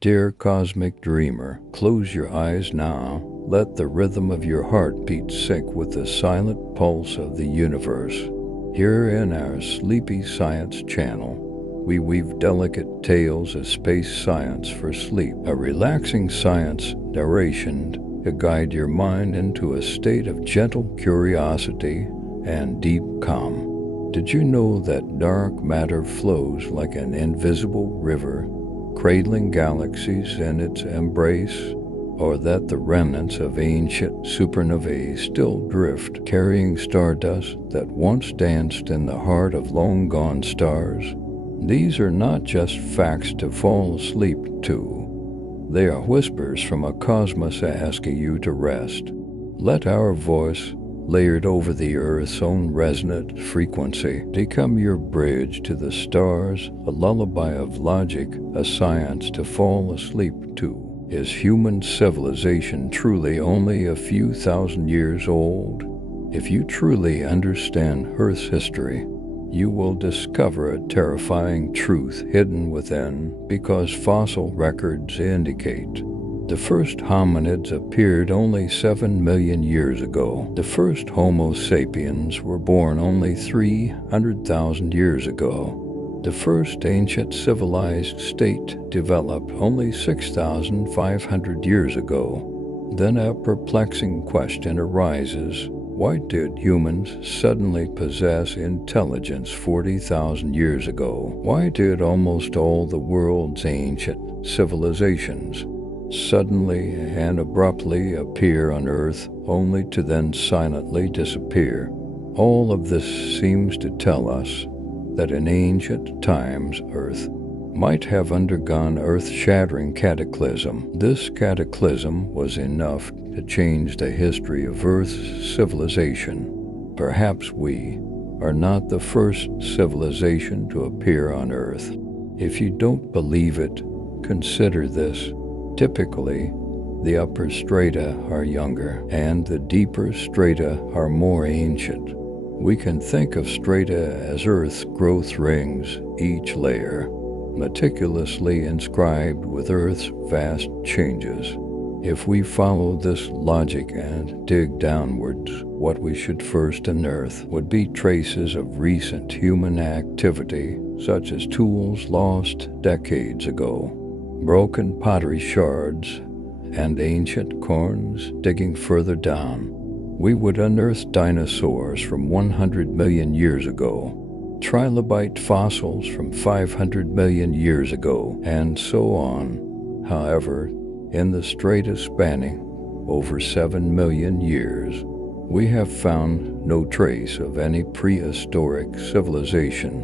Dear cosmic dreamer, close your eyes now. Let the rhythm of your heartbeat sync with the silent pulse of the universe. Here in our Sleepy Science channel, we weave delicate tales of space science for sleep, a relaxing science narration to guide your mind into a state of gentle curiosity and deep calm. Did you know that dark matter flows like an invisible river, cradling galaxies in its embrace? Or that the remnants of ancient supernovae still drift, carrying stardust that once danced in the heart of long-gone stars? These are not just facts to fall asleep to. They are whispers from a cosmos asking you to rest. Let our voice, layered over the Earth's own resonant frequency, become your bridge to the stars, a lullaby of logic, a science to fall asleep to. Is human civilization truly only a few thousand years old? If you truly understand Earth's history, you will discover a terrifying truth hidden within, because fossil records indicate the first hominids appeared only 7 million years ago. The first Homo sapiens were born only 300,000 years ago. The first ancient civilized state developed only 6,500 years ago. Then a perplexing question arises. Why did humans suddenly possess intelligence 40,000 years ago? Why did almost all the world's ancient civilizations suddenly and abruptly appear on Earth, only to then silently disappear? All of this seems to tell us that in ancient times Earth might have undergone earth-shattering cataclysm. This cataclysm was enough to change the history of Earth's civilization. Perhaps we are not the first civilization to appear on Earth. If you don't believe it, consider this. Typically, the upper strata are younger, and the deeper strata are more ancient. We can think of strata as Earth's growth rings, each layer meticulously inscribed with Earth's vast changes. If we follow this logic and dig downwards, what we should first unearth would be traces of recent human activity, such as tools lost decades ago, broken pottery shards, and ancient cairns digging further down. We would unearth dinosaurs from 100 million years ago, trilobite fossils from 500 million years ago, and so on. However, in the strata spanning over 7 million years, we have found no trace of any prehistoric civilization.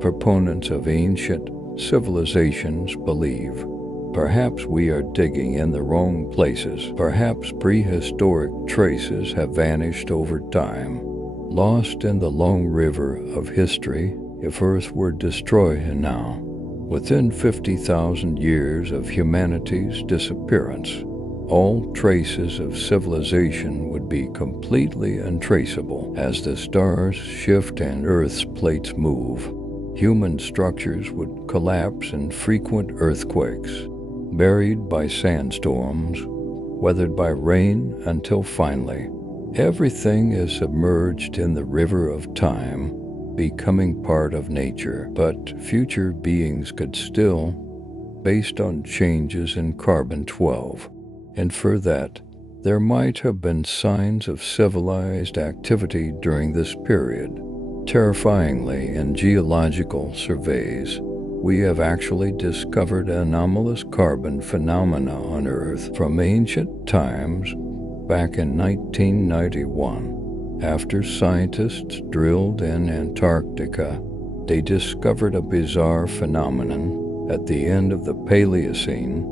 Proponents of ancient civilizations believe perhaps we are digging in the wrong places. Perhaps prehistoric traces have vanished over time, lost in the long river of history. If Earth were destroyed now, within 50,000 years of humanity's disappearance, all traces of civilization would be completely untraceable. As the stars shift and Earth's plates move, human structures would collapse in frequent earthquakes, buried by sandstorms, weathered by rain, until finally everything is submerged in the river of time, becoming part of nature. But future beings could still, based on changes in carbon-12, infer that there might have been signs of civilized activity during this period. Terrifyingly, in geological surveys, we have actually discovered anomalous carbon phenomena on Earth from ancient times. Back in 1991, after scientists drilled in Antarctica, they discovered a bizarre phenomenon. At the end of the Paleocene,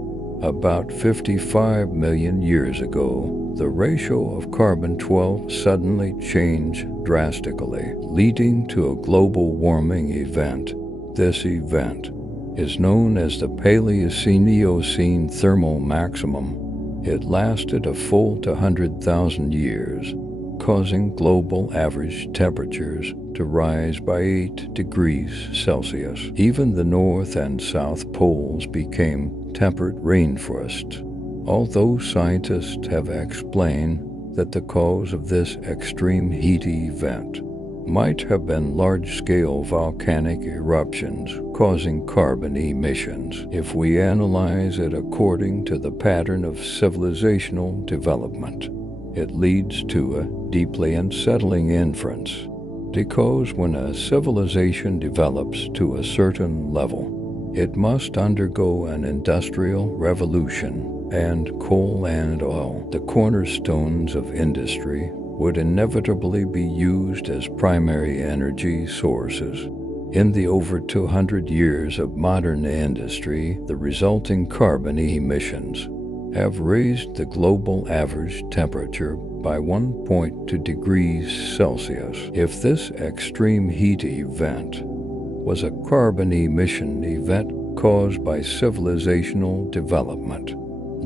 about 55 million years ago, the ratio of carbon-12 suddenly changed drastically, leading to a global warming event. This event is known as the Paleocene-Eocene thermal maximum. It lasted a full 100,000 years, causing global average temperatures to rise by 8 degrees Celsius. Even the North and South poles became temperate rainforests. Although scientists have explained that the cause of this extreme heat event might have been large-scale volcanic eruptions causing carbon emissions, if we analyze it according to the pattern of civilizational development, it leads to a deeply unsettling inference. Because when a civilization develops to a certain level, it must undergo an industrial revolution, and coal and oil, the cornerstones of industry, would inevitably be used as primary energy sources. In the over 200 years of modern industry, the resulting carbon emissions have raised the global average temperature by 1.2 degrees Celsius. If this extreme heat event was a carbon emission event caused by civilizational development,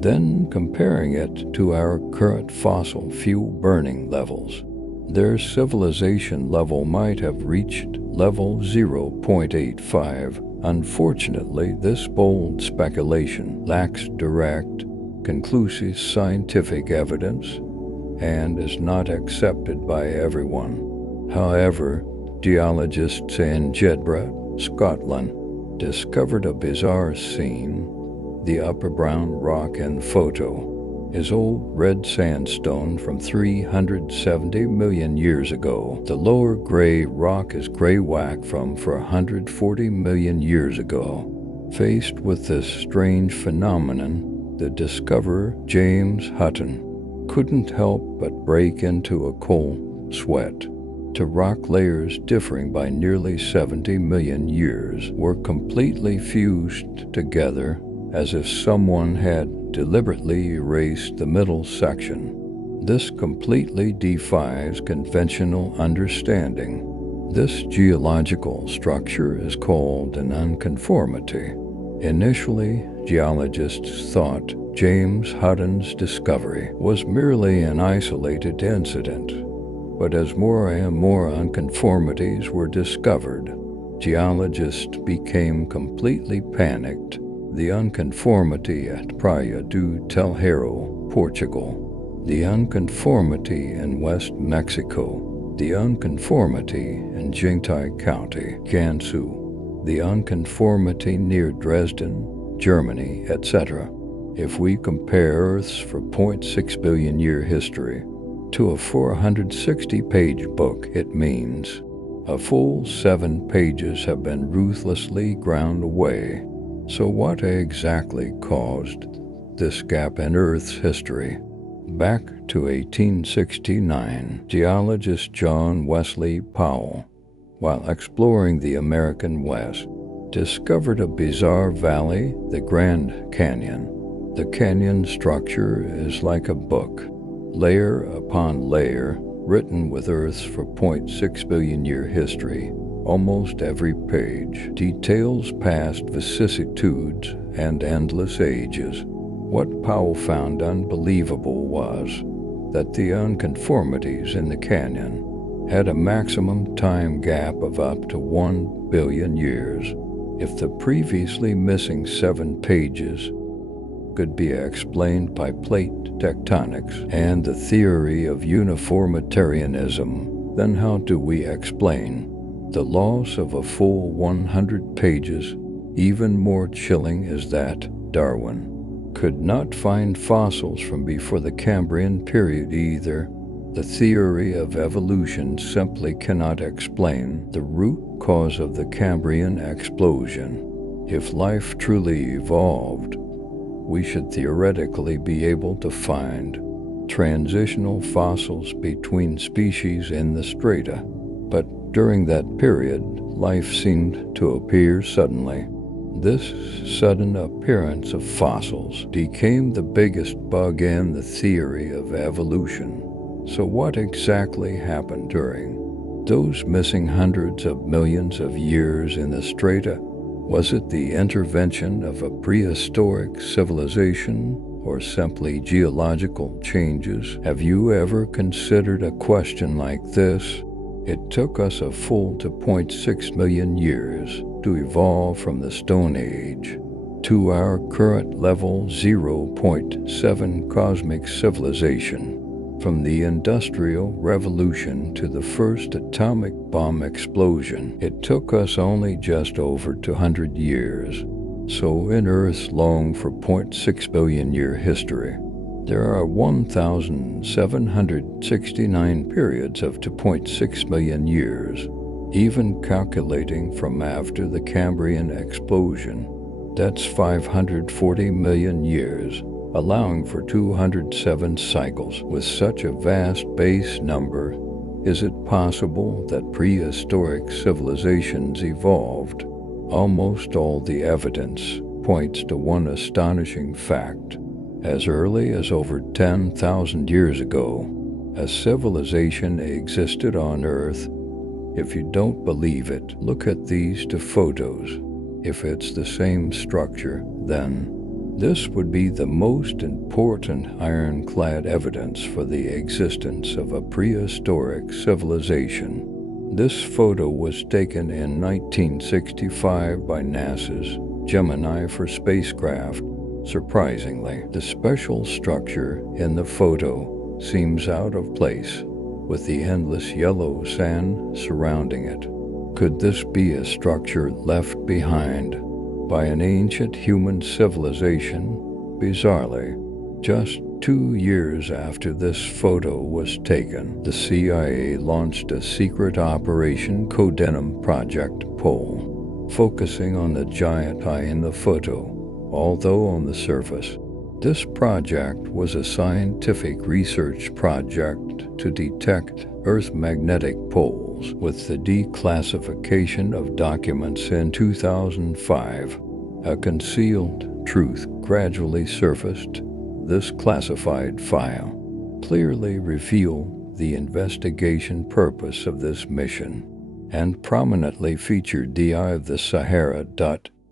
then comparing it to our current fossil fuel burning levels, their civilization level might have reached level 0.85. Unfortunately, this bold speculation lacks direct, conclusive scientific evidence and is not accepted by everyone. However, geologists in Jedburgh, Scotland, discovered a bizarre scene. The upper brown rock in photo is old red sandstone from 370 million years ago. The lower gray rock is gray whack from 440 million years ago. Faced with this strange phenomenon, the discoverer, James Hutton, couldn't help but break into a cold sweat. To rock layers differing by nearly 70 million years were completely fused together, as if someone had deliberately erased the middle section. This completely defies conventional understanding. This geological structure is called an unconformity. Initially, geologists thought James Hutton's discovery was merely an isolated incident, but as more and more unconformities were discovered, geologists became completely panicked. The unconformity at Praia do Terreiro, Portugal, the unconformity in West Mexico, the unconformity in Jingtai County, Gansu, the unconformity near Dresden, Germany, etc. If we compare Earth's 4.6 billion year history to a 460-page book, it means a full 7 pages have been ruthlessly ground away. So what exactly caused this gap in Earth's history? Back to 1869, geologist John Wesley Powell, while exploring the American West, discovered a bizarre valley, the Grand Canyon. The canyon structure is like a book, layer upon layer, written with Earth's 4.6 billion year history. Almost every page details past vicissitudes and endless ages. What Powell found unbelievable was that the unconformities in the canyon had a maximum time gap of up to 1 billion years. If the previously missing 7 pages could be explained by plate tectonics and the theory of uniformitarianism, then how do we explain the loss of a full 100 pages? Even more chilling is that Darwin could not find fossils from before the Cambrian period either. The theory of evolution simply cannot explain the root cause of the Cambrian explosion. If life truly evolved, we should theoretically be able to find transitional fossils between species in the strata. But during that period, life seemed to appear suddenly. This sudden appearance of fossils became the biggest bug in the theory of evolution. So what exactly happened during those missing hundreds of millions of years in the strata? Was it the intervention of a prehistoric civilization, or simply geological changes? Have you ever considered a question like this? It took us a full 2.6 million years to evolve from the Stone Age. to our current level 0.7 cosmic civilization. From the Industrial Revolution to the first atomic bomb explosion, it took us only just over 200 years. So in Earth's long 4.6 billion year history, there are 1,769 periods of 2.6 million years, even calculating from after the Cambrian explosion. That's 540 million years, allowing for 207 cycles. With such a vast base number, is it possible that prehistoric civilizations evolved? Almost all the evidence points to one astonishing fact. As early as over 10,000 years ago, a civilization existed on Earth. If you don't believe it, look at these two photos. If it's the same structure, then this would be the most important ironclad evidence for the existence of a prehistoric civilization. This photo was taken in 1965 by NASA's Gemini 4 spacecraft. Surprisingly, the special structure in the photo seems out of place, with the endless yellow sand surrounding it. Could this be a structure left behind by an ancient human civilization? Bizarrely, just 2 years after this photo was taken, the CIA launched a secret Operation Codenum Project Pole, focusing on the giant eye in the photo. Although on the surface, this project was a scientific research project to detect Earth's magnetic poles. With the declassification of documents in 2005, a concealed truth gradually surfaced. This classified file clearly revealed the investigation purpose of this mission and prominently featured the Eye of the Sahara.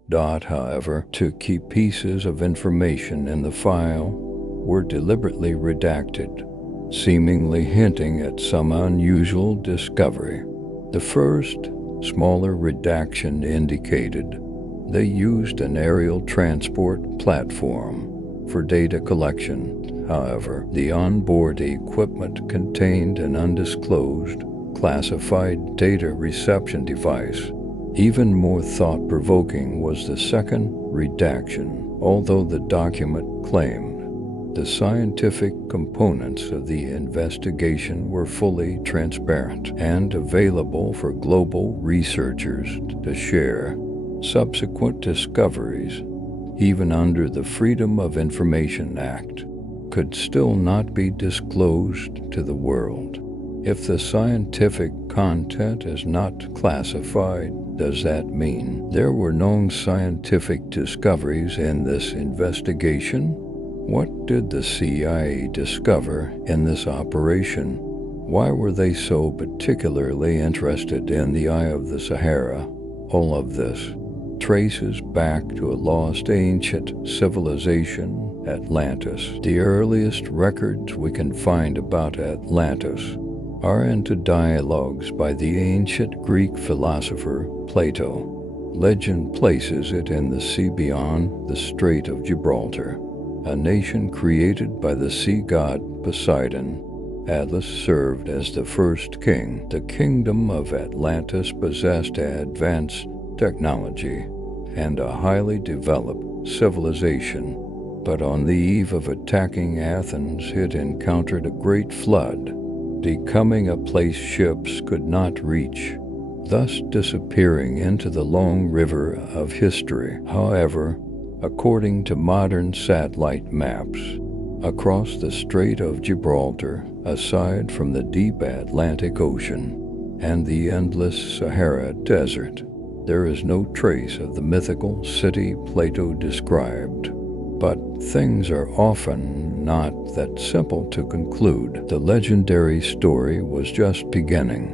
However, two key pieces of information in the file were deliberately redacted, seemingly hinting at some unusual discovery. The first, smaller redaction indicated they used an aerial transport platform for data collection. However, the onboard equipment contained an undisclosed, classified data reception device. Even more thought-provoking was the second redaction. Although the document claimed the scientific components of the investigation were fully transparent and available for global researchers to share, subsequent discoveries, even under the Freedom of Information Act, could still not be disclosed to the world. If the scientific content is not classified, does that mean there were no scientific discoveries in this investigation? What did the CIA discover in this operation? Why were they so particularly interested in the Eye of the Sahara? All of this traces back to a lost ancient civilization, Atlantis. The earliest records we can find about Atlantis are into dialogues by the ancient Greek philosopher Plato. Legend places it in the sea beyond the Strait of Gibraltar, a nation created by the sea god Poseidon. Atlas served as the first king. The kingdom of Atlantis possessed advanced technology and a highly developed civilization. But on the eve of attacking Athens, it encountered a great flood, becoming a place ships could not reach, thus disappearing into the long river of history. However, according to modern satellite maps, across the Strait of Gibraltar, aside from the deep Atlantic Ocean and the endless Sahara Desert, there is no trace of the mythical city Plato described. But things are often not that simple to conclude. The legendary story was just beginning.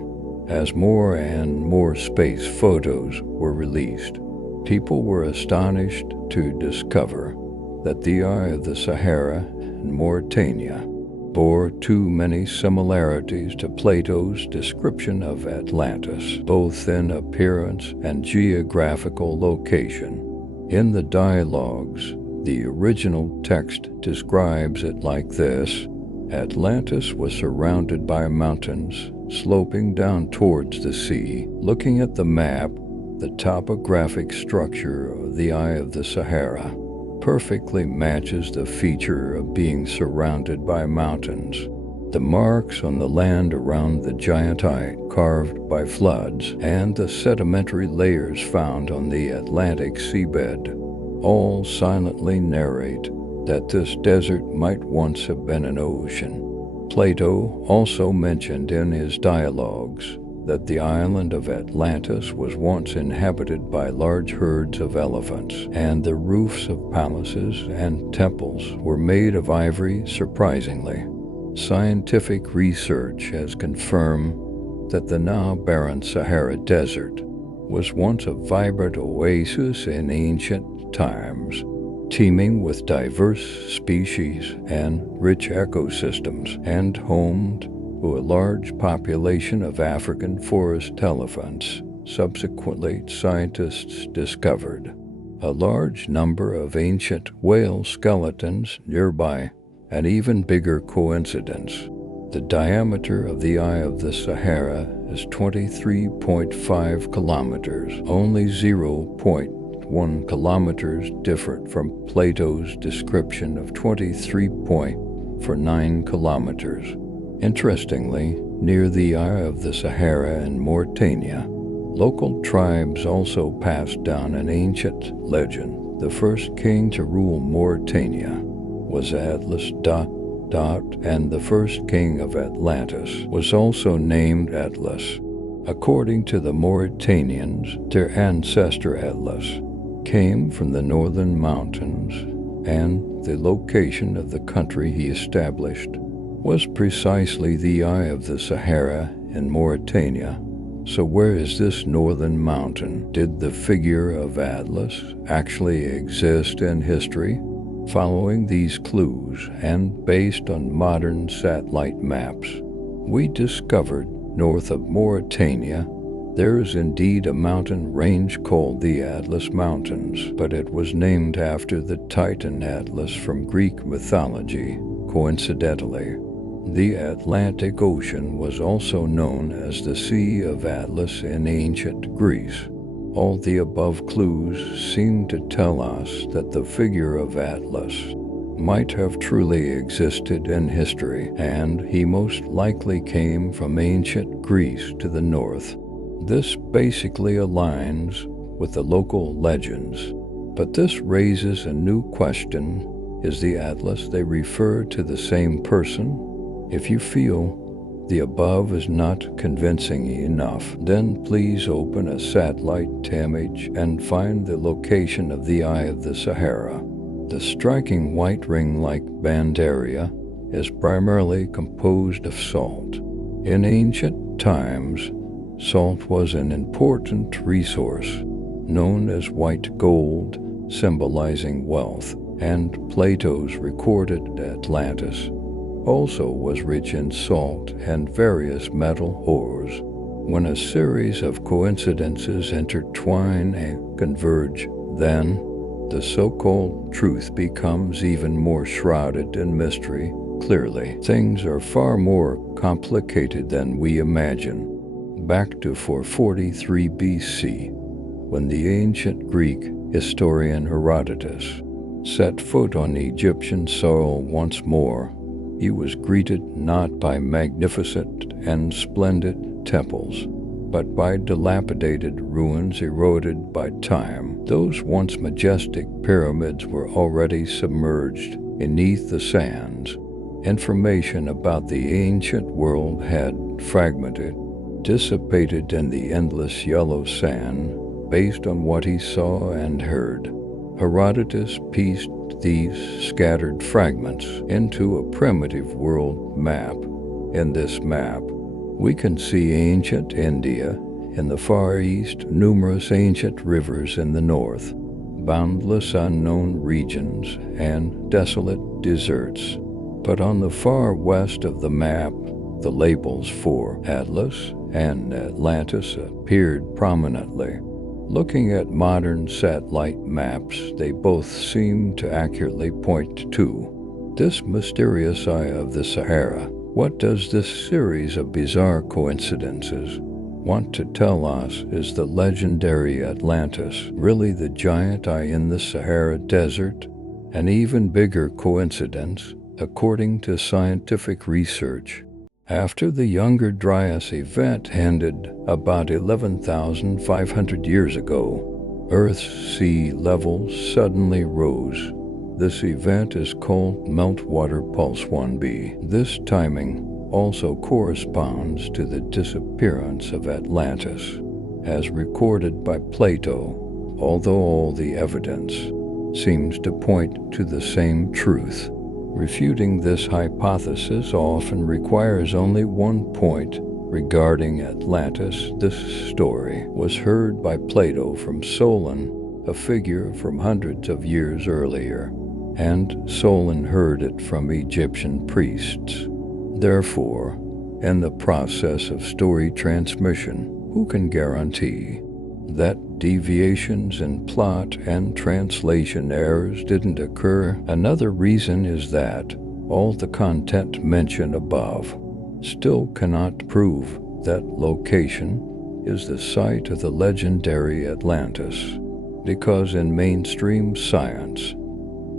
As more and more space photos were released, people were astonished to discover that the Eye of the Sahara in Mauritania bore too many similarities to Plato's description of Atlantis, both in appearance and geographical location. In the dialogues, the original text describes it like this: Atlantis was surrounded by mountains, sloping down towards the sea. Looking at the map, the topographic structure of the Eye of the Sahara perfectly matches the feature of being surrounded by mountains. The marks on the land around the giant eye, carved by floods, and the sedimentary layers found on the Atlantic seabed, all silently narrate that this desert might once have been an ocean. Plato also mentioned in his dialogues that the island of Atlantis was once inhabited by large herds of elephants, and the roofs of palaces and temples were made of ivory. Surprisingly, scientific research has confirmed that the now barren Sahara Desert was once a vibrant oasis in ancient times, teeming with diverse species and rich ecosystems, and home to a large population of African forest elephants. Subsequently, scientists discovered a large number of ancient whale skeletons nearby. An even bigger coincidence: the diameter of the Eye of the Sahara is 23.5 kilometers, only 0.1 kilometers different from Plato's description of 23.49 kilometers. Interestingly, near the Eye of the Sahara in Mauritania, local tribes also passed down an ancient legend. The first king to rule Mauritania was Atlas, and the first king of Atlantis was also named Atlas. According to the Mauritanians, their ancestor Atlas came from the northern mountains, and the location of the country he established was precisely the Eye of the Sahara in Mauritania. So where is this northern mountain? Did the figure of Atlas actually exist in history? Following these clues, and based on modern satellite maps, we discovered north of Mauritania there is indeed a mountain range called the Atlas Mountains, but it was named after the Titan Atlas from Greek mythology. Coincidentally, the Atlantic Ocean was also known as the Sea of Atlas in ancient Greece. All the above clues seem to tell us that the figure of Atlas might have truly existed in history, and he most likely came from ancient Greece to the north. This basically aligns with the local legends, but this raises a new question. Is the Atlas they refer to the same person? If you feel the above is not convincing enough, then please open a satellite image and find the location of the Eye of the Sahara. The striking white ring-like band area is primarily composed of salt. In ancient times, salt was an important resource, known as white gold, symbolizing wealth, and Plato's recorded Atlantis also was rich in salt and various metal ores. When a series of coincidences intertwine and converge, then the so-called truth becomes even more shrouded in mystery. Clearly, things are far more complicated than we imagine. Back to 443 BC, when the ancient Greek historian Herodotus set foot on Egyptian soil once more, he was greeted not by magnificent and splendid temples, but by dilapidated ruins eroded by time. Those once majestic pyramids were already submerged beneath the sands. Information about the ancient world had fragmented, dissipated in the endless yellow sand based on what he saw and heard. Herodotus pieced these scattered fragments into a primitive world map. In this map, we can see ancient India in the far east, numerous ancient rivers in the north, boundless unknown regions, and desolate deserts. But on the far west of the map, the labels for Atlas and Atlantis appeared prominently. Looking at modern satellite maps, they both seem to accurately point to this mysterious eye of the Sahara. What does this series of bizarre coincidences want to tell us? Is the legendary Atlantis really the giant eye in the Sahara Desert? An even bigger coincidence, according to scientific research. After the Younger Dryas event ended about 11,500 years ago, Earth's sea levels suddenly rose. This event is called Meltwater Pulse 1b. This timing also corresponds to the disappearance of Atlantis, as recorded by Plato, although all the evidence seems to point to the same truth. Refuting this hypothesis often requires only one point regarding Atlantis. This story was heard by Plato from Solon, a figure from hundreds of years earlier, and Solon heard it from Egyptian priests. Therefore, in the process of story transmission, who can guarantee that deviations in plot and translation errors didn't occur? Another reason is that all the content mentioned above still cannot prove that location is the site of the legendary Atlantis, because in mainstream science,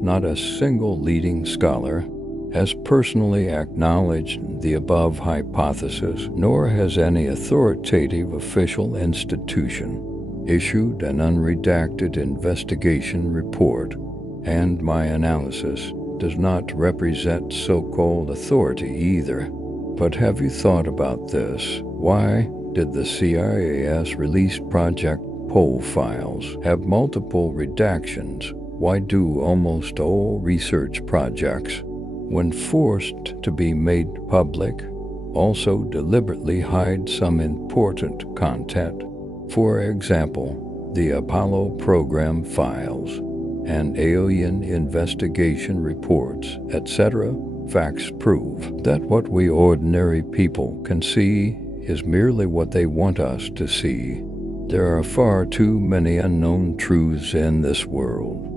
not a single leading scholar has personally acknowledged the above hypothesis, nor has any authoritative official institution issued an unredacted investigation report, and my analysis does not represent so-called authority either. But have you thought about this? Why did the CIA's release Project Poll files have multiple redactions? Why do almost all research projects, when forced to be made public, also deliberately hide some important content? For example, the Apollo program files and alien investigation reports, etc. Facts prove that what we ordinary people can see is merely what they want us to see. There are far too many unknown truths in this world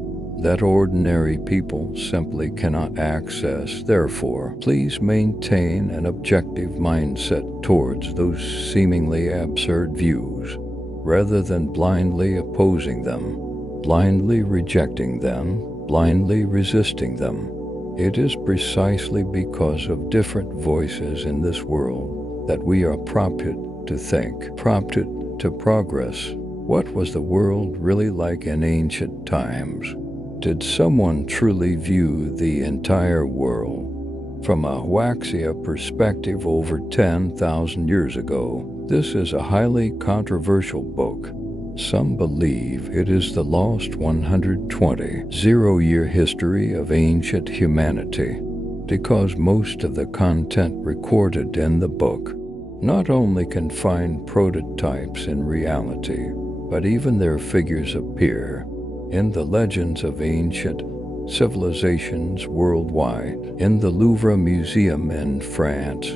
that ordinary people simply cannot access. Therefore, please maintain an objective mindset towards those seemingly absurd views, rather than blindly opposing them, blindly rejecting them, blindly resisting them. It is precisely because of different voices in this world that we are prompted to think, prompted to progress. What was the world really like in ancient times? Did someone truly view the entire world from a Huaxia perspective over 10,000 years ago? This is a highly controversial book. Some believe it is the lost 120 zero-year history of ancient humanity, because most of the content recorded in the book not only can find prototypes in reality, but even their figures appear in the legends of ancient civilizations worldwide, in the Louvre Museum in France,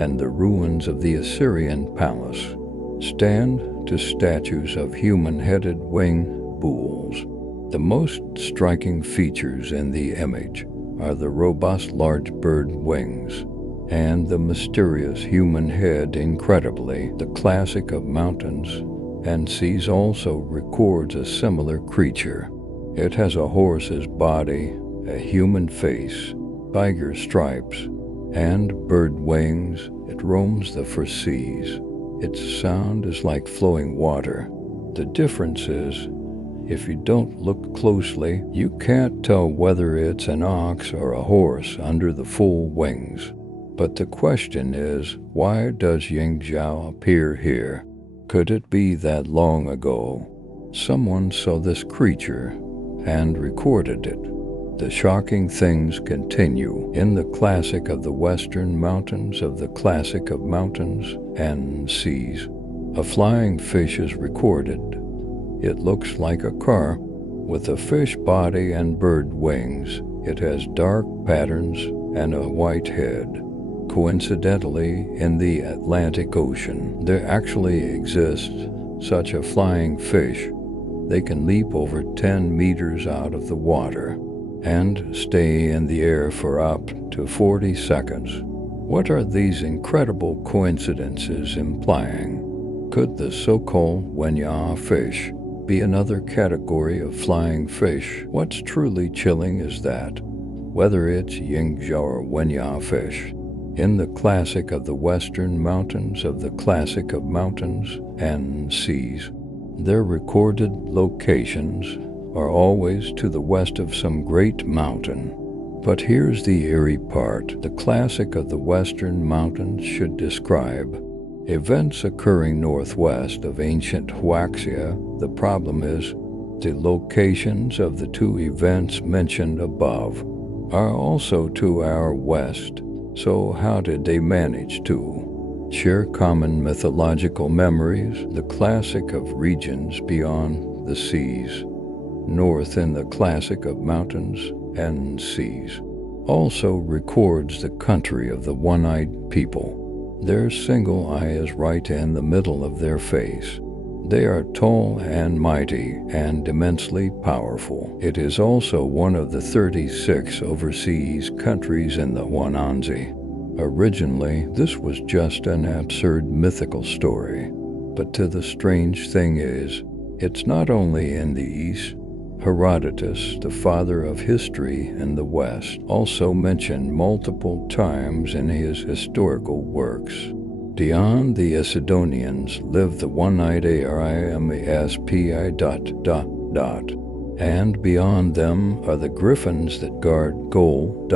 and the ruins of the Assyrian palace stand to statues of human-headed winged bulls. The most striking features in the image are the robust large bird wings and the mysterious human head. Incredibly, the classic of mountains and seas also records a similar creature. It has a horse's body, a human face, tiger stripes, and bird wings. It roams the four seas. Its sound is like flowing water. The difference is, if you don't look closely, you can't tell whether it's an ox or a horse under the full wings. But the question is, why does Yingzhou appear here? Could it be that long ago someone saw this creature and recorded it? The shocking things continue in the classic of the Western Mountains of the classic of mountains and seas. A flying fish is recorded. It looks like a car with a fish body and bird wings. It has dark patterns and a white head. Coincidentally, in the Atlantic Ocean, there actually exists such a flying fish. They can leap over 10 meters out of the water and stay in the air for up to 40 seconds. What are these incredible coincidences implying? Could the so-called Wenya fish be another category of flying fish? What's truly chilling is that, whether it's Yingzhou or Wenya fish, in the classic of the western mountains of the classic of mountains and seas, their recorded locations are always to the west of some great mountain. But here's the eerie part. The classic of the western mountains should describe events occurring northwest of ancient Huaxia. The problem is, the locations of the two events mentioned above are also to our west. So how did they manage to share common mythological memories? The classic of regions beyond the seas, north in the classic of mountains and seas, also records the country of the one-eyed people. Their single eye is right in the middle of their face. They are tall and mighty and immensely powerful. It is also one of the 36 overseas countries in the Huananzi. Originally, this was just an absurd mythical story. But the strange thing is, it's not only in the East. Herodotus, the father of history in the West, also mentioned multiple times in his historical works. Beyond the Macedonians lived the one-eyed Arimaspi ... and beyond them are the griffins that guard goal ...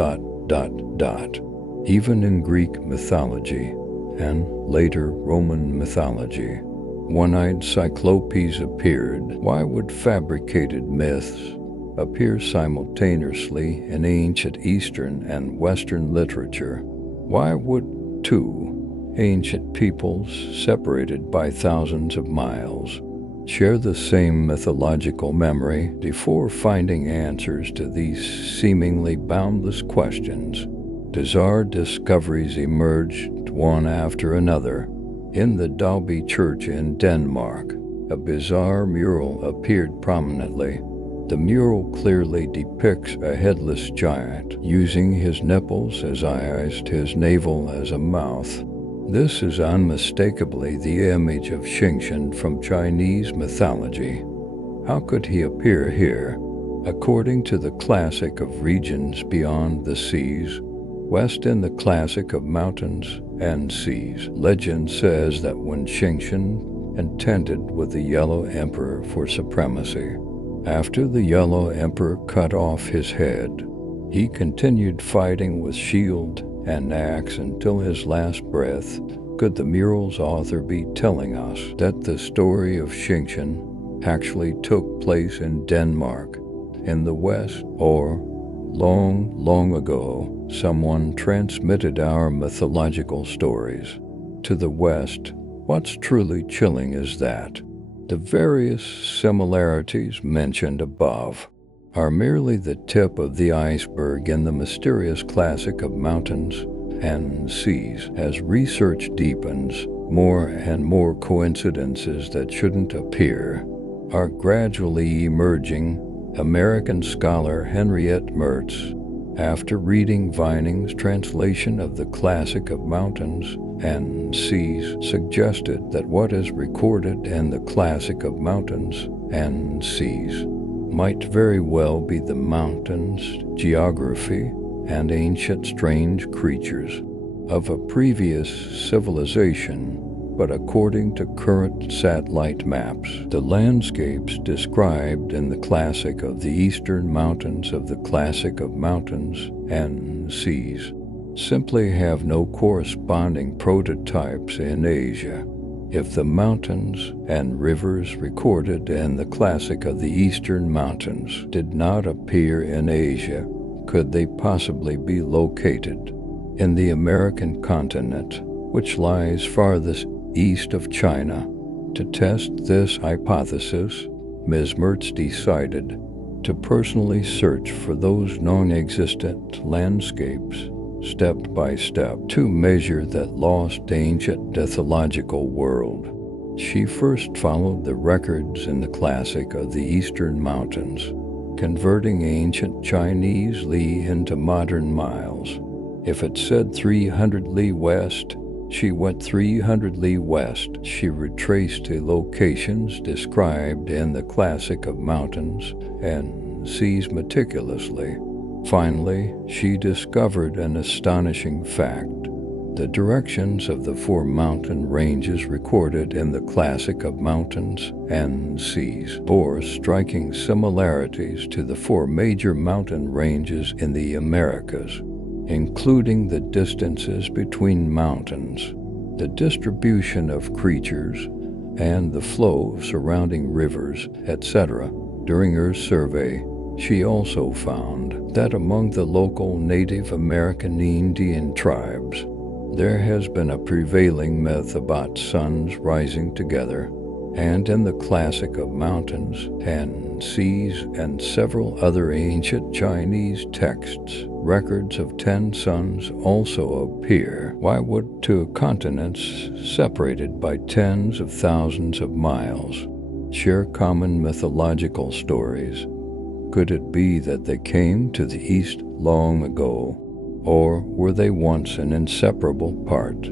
Even in Greek mythology and later Roman mythology, one-eyed cyclopes appeared. Why would fabricated myths appear simultaneously in ancient Eastern and Western literature? Why would two ancient peoples separated by thousands of miles share the same mythological memory? Before finding answers to these seemingly boundless questions, bizarre discoveries emerged one after another. In the Dalby Church in Denmark, a bizarre mural appeared prominently. The mural clearly depicts a headless giant, using his nipples as eyes, his navel as a mouth. This is unmistakably the image of Xingqian from Chinese mythology. How could he appear here? According to the classic of regions beyond the seas, west in the classic of mountains and seas, legend says that when Xingqian contended with the Yellow Emperor for supremacy, after the Yellow Emperor cut off his head, he continued fighting with shield and axe until his last breath. Could the mural's author be telling us that the story of Xingqian actually took place in Denmark, in the West, or long, long ago, someone transmitted our mythological stories to the West? What's truly chilling is that the various similarities mentioned above are merely the tip of the iceberg in the mysterious classic of mountains and seas. As research deepens, more and more coincidences that shouldn't appear are gradually emerging. American scholar Henriette Mertz, after reading Vining's translation of the classic of mountains and seas, suggested that what is recorded in the classic of mountains and seas might very well be the mountains, geography, and ancient strange creatures of a previous civilization. But according to current satellite maps, the landscapes described in the classic of the eastern mountains of the classic of mountains and seas simply have no corresponding prototypes in Asia. If the mountains and rivers recorded in the classic of the eastern mountains did not appear in Asia, could they possibly be located in the American continent, which lies farthest east of China? To test this hypothesis, Ms. Mertz decided to personally search for those non-existent landscapes step by step to measure that lost ancient mythological world. She first followed the records in the classic of the Eastern Mountains, converting ancient Chinese li into modern miles. If it said 300 li west, she went 300 li west. She retraced the locations described in the classic of mountains and seas meticulously. Finally, she discovered an astonishing fact. The directions of the 4 mountain ranges recorded in the classic of mountains and seas bore striking similarities to the 4 major mountain ranges in the Americas, including the distances between mountains, the distribution of creatures, and the flow of surrounding rivers, etc. During her survey, she also found that among the local Native American Indian tribes, there has been a prevailing myth about suns rising together, and in the classic of mountains and seas and several other ancient Chinese texts, records of 10 suns also appear. Why would 2 continents separated by tens of thousands of miles share common mythological stories? Could it be that they came to the east long ago, or were they once an inseparable part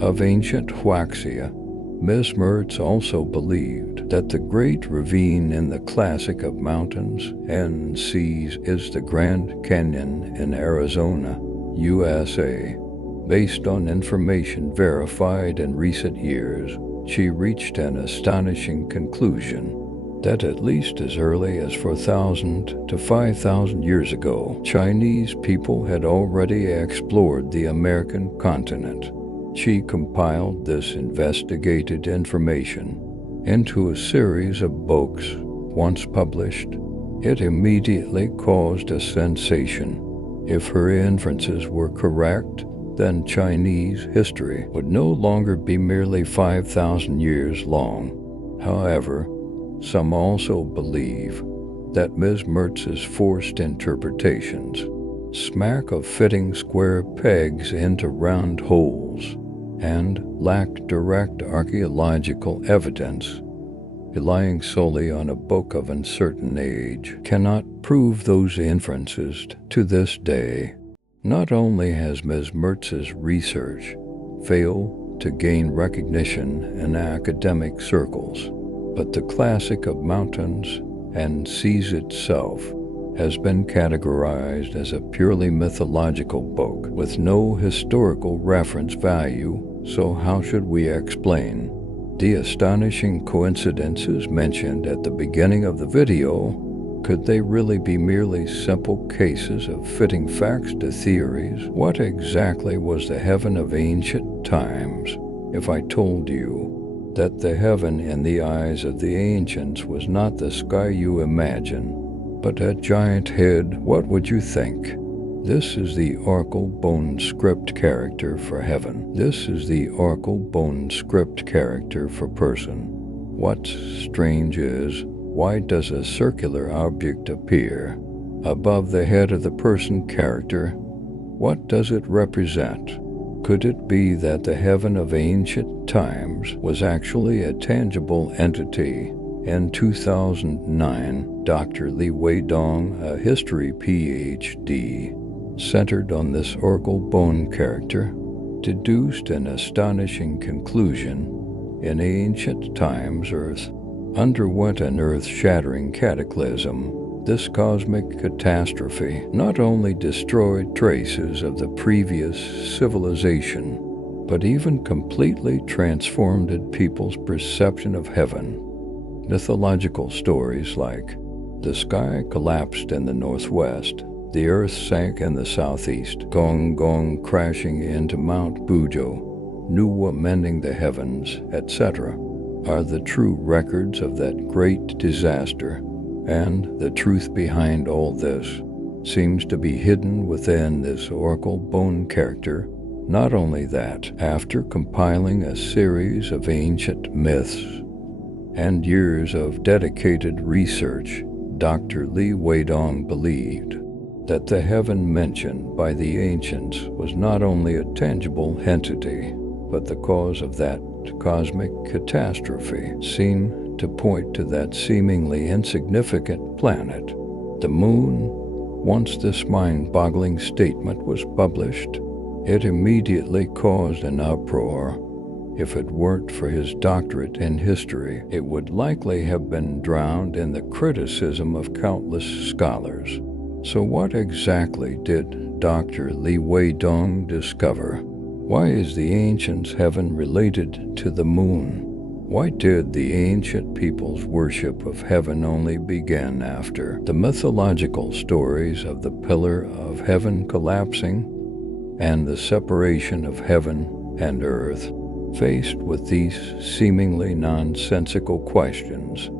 of ancient Huaxia? Ms. Mertz also believed that the great ravine in the classic of mountains and seas is the Grand Canyon in Arizona, USA. Based on information verified in recent years, she reached an astonishing conclusion that at least as early as 4,000 to 5,000 years ago, Chinese people had already explored the American continent. She compiled this investigated information into a series of books. Once published, it immediately caused a sensation. If her inferences were correct, then Chinese history would no longer be merely 5,000 years long. However, some also believe that Ms. Mertz's forced interpretations smack of fitting square pegs into round holes and lack direct archaeological evidence. Relying solely on a book of uncertain age cannot prove those inferences to this day. Not only has Ms. Mertz's research failed to gain recognition in academic circles, but the classic of mountains and seas itself has been categorized as a purely mythological book with no historical reference value. So how should we explain the astonishing coincidences mentioned at the beginning of the video? Could they really be merely simple cases of fitting facts to theories? What exactly was the heaven of ancient times? If I told you that the heaven in the eyes of the ancients was not the sky you imagine, but a giant head, what would you think? This is the oracle bone script character for heaven. This is the oracle bone script character for person. What's strange is, why does a circular object appear above the head of the person character? What does it represent? Could it be that the heaven of ancient times was actually a tangible entity? In 2009, Dr. Li Weidong, a history PhD, centered on this oracle bone character, deduced an astonishing conclusion. In ancient times, Earth underwent an earth-shattering cataclysm. This cosmic catastrophe not only destroyed traces of the previous civilization, but even completely transformed people's perception of heaven. Mythological stories like the sky collapsed in the northwest, the earth sank in the southeast, Gong Gong crashing into Mount Bujo, Nuwa mending the heavens, etc., are the true records of that great disaster. And the truth behind all this seems to be hidden within this oracle bone character. Not only that, after compiling a series of ancient myths and years of dedicated research, Dr. Li Weidong believed that the heaven mentioned by the ancients was not only a tangible entity, but the cause of that cosmic catastrophe seem to point to that seemingly insignificant planet, the moon. Once this mind-boggling statement was published, it immediately caused an uproar. If it weren't for his doctorate in history, it would likely have been drowned in the criticism of countless scholars. So what exactly did Dr. Li Weidong discover? Why is the ancients' heaven related to the moon? Why did the ancient people's worship of heaven only begin after the mythological stories of the pillar of heaven collapsing and the separation of heaven and earth? Faced with these seemingly nonsensical questions,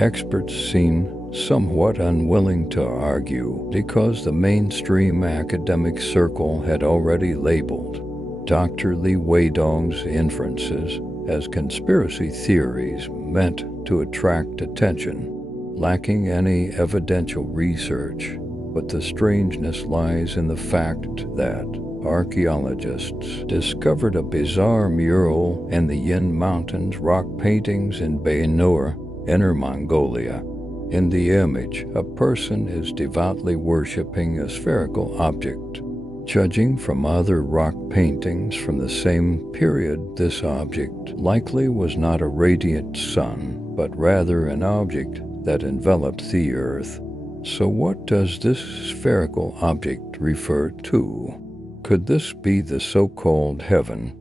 experts seem somewhat unwilling to argue because the mainstream academic circle had already labeled Dr. Li Weidong's inferences as conspiracy theories meant to attract attention, lacking any evidential research. But the strangeness lies in the fact that archaeologists discovered a bizarre mural in the Yin Mountains rock paintings in Bayanur, Inner Mongolia. In the image, a person is devoutly worshipping a spherical object. Judging from other rock paintings from the same period, this object likely was not a radiant sun, but rather an object that enveloped the earth. So what does this spherical object refer to? Could this be the so-called heaven?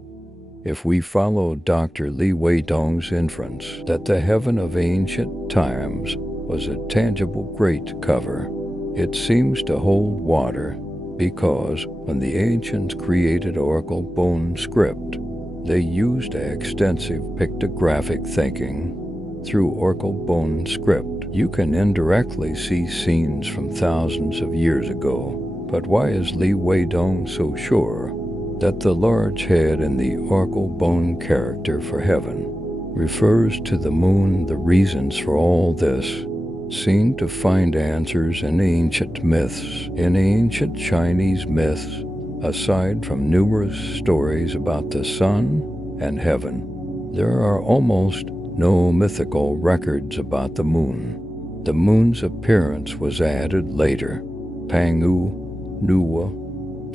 If we follow Dr. Li Weidong's inference that the heaven of ancient times was a tangible great cover, it seems to hold water, because when the ancients created oracle bone script, they used extensive pictographic thinking. Through oracle bone script, you can indirectly see scenes from thousands of years ago. But why is Li Weidong so sure that the large head in the oracle bone character for heaven refers to the moon? The reasons for all this seem to find answers in ancient myths. In ancient Chinese myths, aside from numerous stories about the sun and heaven, there are almost no mythical records about the moon. The moon's appearance was added later. Pangu, Nuwa,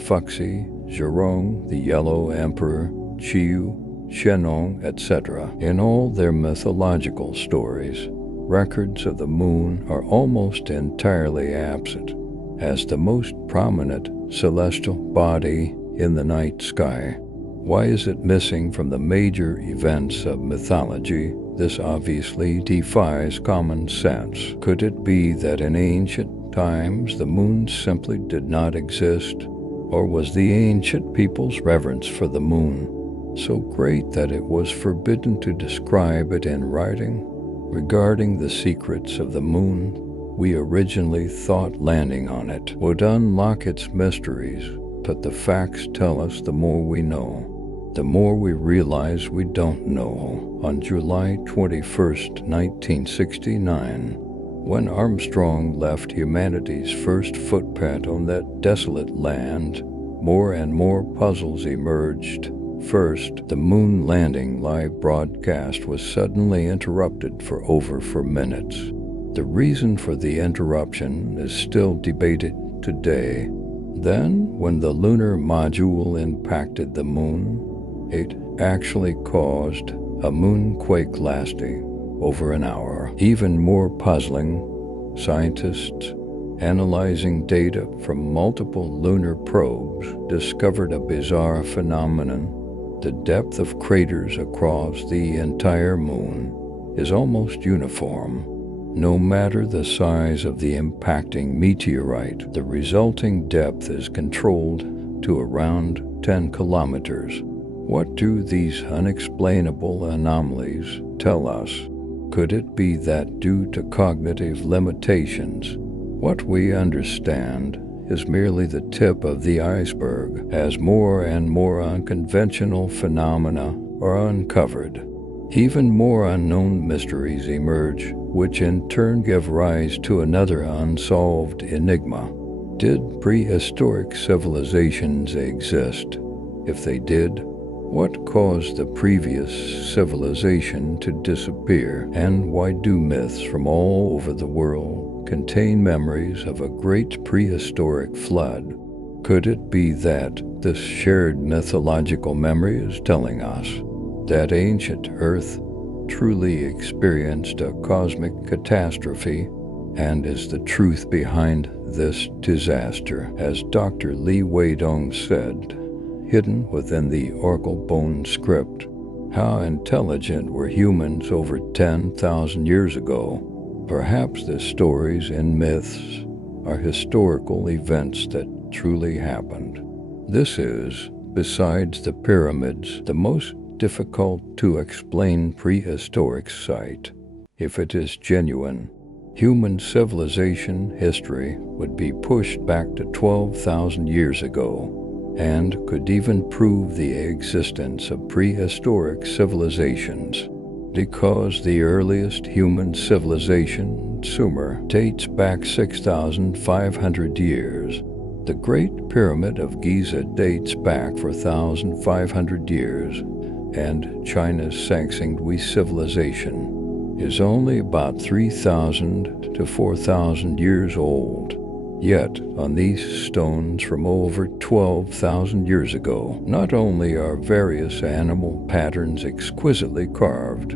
Fuxi, Zhurong, the Yellow Emperor, Qiu, Shenong, etc. In all their mythological stories, records of the moon are almost entirely absent as the most prominent celestial body in the night sky. Why is it missing from the major events of mythology? This obviously defies common sense. Could it be that in ancient times the moon simply did not exist? Or was the ancient people's reverence for the moon so great that it was forbidden to describe it in writing? Regarding the secrets of the moon, we originally thought landing on it would unlock its mysteries, but the facts tell us the more we know, the more we realize we don't know. On July 21st, 1969, when Armstrong left humanity's first footprint on that desolate land, more and more puzzles emerged. First, the moon landing live broadcast was suddenly interrupted for minutes. The reason for the interruption is still debated today. Then, when the lunar module impacted the moon, it actually caused a moonquake lasting over an hour. Even more puzzling, scientists analyzing data from multiple lunar probes discovered a bizarre phenomenon. The depth of craters across the entire moon is almost uniform. No matter the size of the impacting meteorite, the resulting depth is controlled to around 10 kilometers. What do these unexplainable anomalies tell us? Could it be that due to cognitive limitations, what we understand is merely the tip of the iceberg as more and more unconventional phenomena are uncovered? Even more unknown mysteries emerge, which in turn give rise to another unsolved enigma. Did prehistoric civilizations exist? If they did, what caused the previous civilization to disappear? And why do myths from all over the world contain memories of a great prehistoric flood? Could it be that this shared mythological memory is telling us that ancient Earth truly experienced a cosmic catastrophe and is the truth behind this disaster, as Dr. Lee Wei-dong said, hidden within the oracle bone script? How intelligent were humans over 10,000 years ago? Perhaps the stories and myths are historical events that truly happened. This is, besides the pyramids, the most difficult to explain prehistoric site. If it is genuine, human civilization history would be pushed back to 12,000 years ago, and could even prove the existence of prehistoric civilizations, because the earliest human civilization, Sumer, dates back 6,500 years. The Great Pyramid of Giza dates back 4,500 years, and China's Sangsanghui civilization is only about 3,000 to 4,000 years old. Yet, on these stones from over 12,000 years ago, not only are various animal patterns exquisitely carved,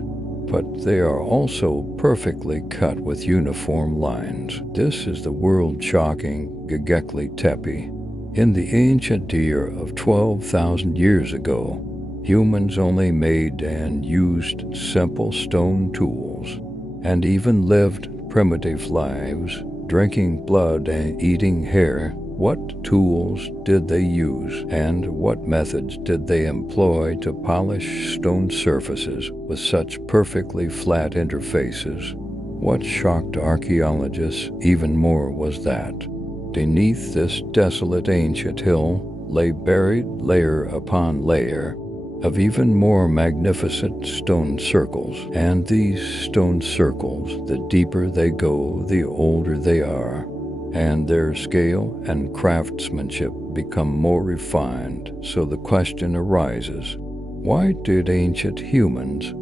but they are also perfectly cut with uniform lines. This is the world-shocking Göbekli Tepe. In the ancient year of 12,000 years ago, humans only made and used simple stone tools, and even lived primitive lives, drinking blood and eating hair. What tools did they use, and what methods did they employ to polish stone surfaces with such perfectly flat interfaces? What shocked archaeologists even more was that beneath this desolate ancient hill lay buried layer upon layer of even more magnificent stone circles, and these stone circles, the deeper they go, the older they are, and their scale and craftsmanship become more refined. So the question arises, why did ancient humans,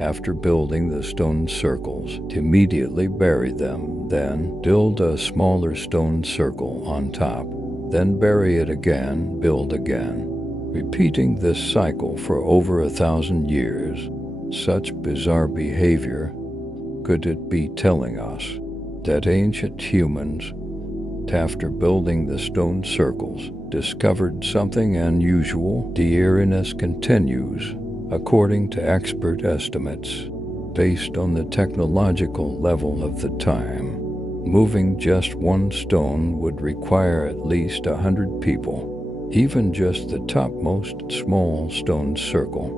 after building the stone circles, immediately bury them, then build a smaller stone circle on top, then bury it again, build again, repeating this cycle for over 1,000 years? Such bizarre behavior, could it be telling us that ancient humans, after building the stone circles, discovered something unusual? The eeriness continues, according to expert estimates, based on the technological level of the time. Moving just one stone would require at least 100 people. Even just the topmost small stone circle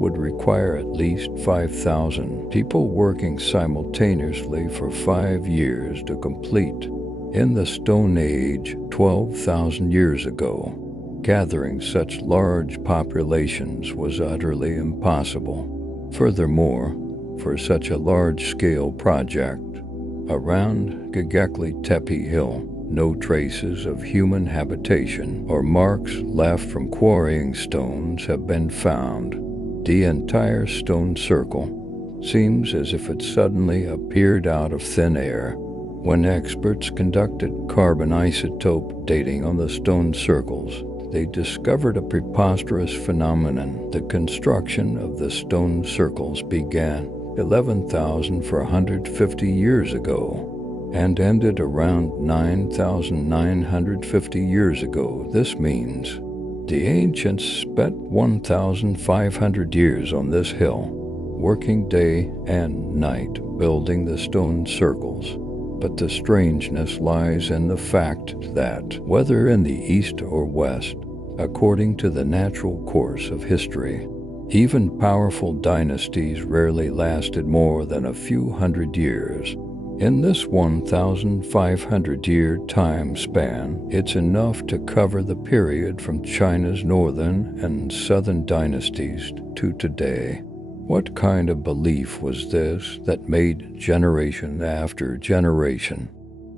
would require at least 5,000 people working simultaneously for 5 years to complete. In the Stone Age, 12,000 years ago, gathering such large populations was utterly impossible. Furthermore, for such a large-scale project, around Göbekli Tepe Hill, no traces of human habitation or marks left from quarrying stones have been found. The entire stone circle seems as if it suddenly appeared out of thin air. When experts conducted carbon isotope dating on the stone circles, they discovered a preposterous phenomenon. The construction of the stone circles began 11,450 years ago and ended around 9,950 years ago. This means the ancients spent 1,500 years on this hill, working day and night building the stone circles. But the strangeness lies in the fact that, whether in the east or west, according to the natural course of history, even powerful dynasties rarely lasted more than a few hundred years. In this 1,500-year time span, it's enough to cover the period from China's northern and southern dynasties to today. What kind of belief was this that made generation after generation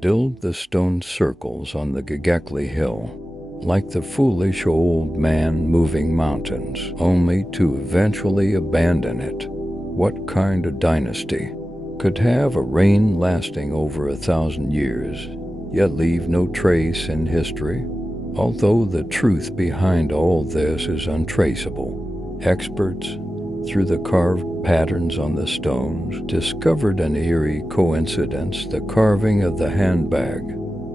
build the stone circles on the Göbekli Hill? like the foolish old man moving mountains, only to eventually abandon it. What kind of dynasty could have a reign lasting over 1,000 years, yet leave no trace in history? Although the truth behind all this is untraceable, experts, through the carved patterns on the stones, discovered an eerie coincidence. The carving of the handbag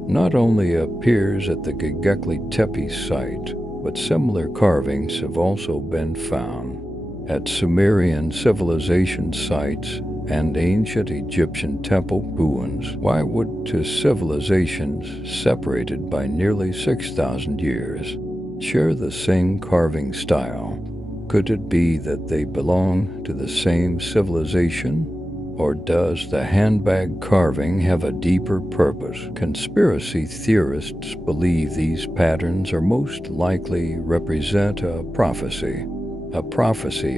not only appears at the Göbekli Tepe site, but similar carvings have also been found at Sumerian civilization sites and ancient Egyptian temple ruins. Why would two civilizations separated by nearly 6,000 years share the same carving style? Could it be that they belong to the same civilization? Or does the handbag carving have a deeper purpose? Conspiracy theorists believe these patterns are most likely represent a prophecy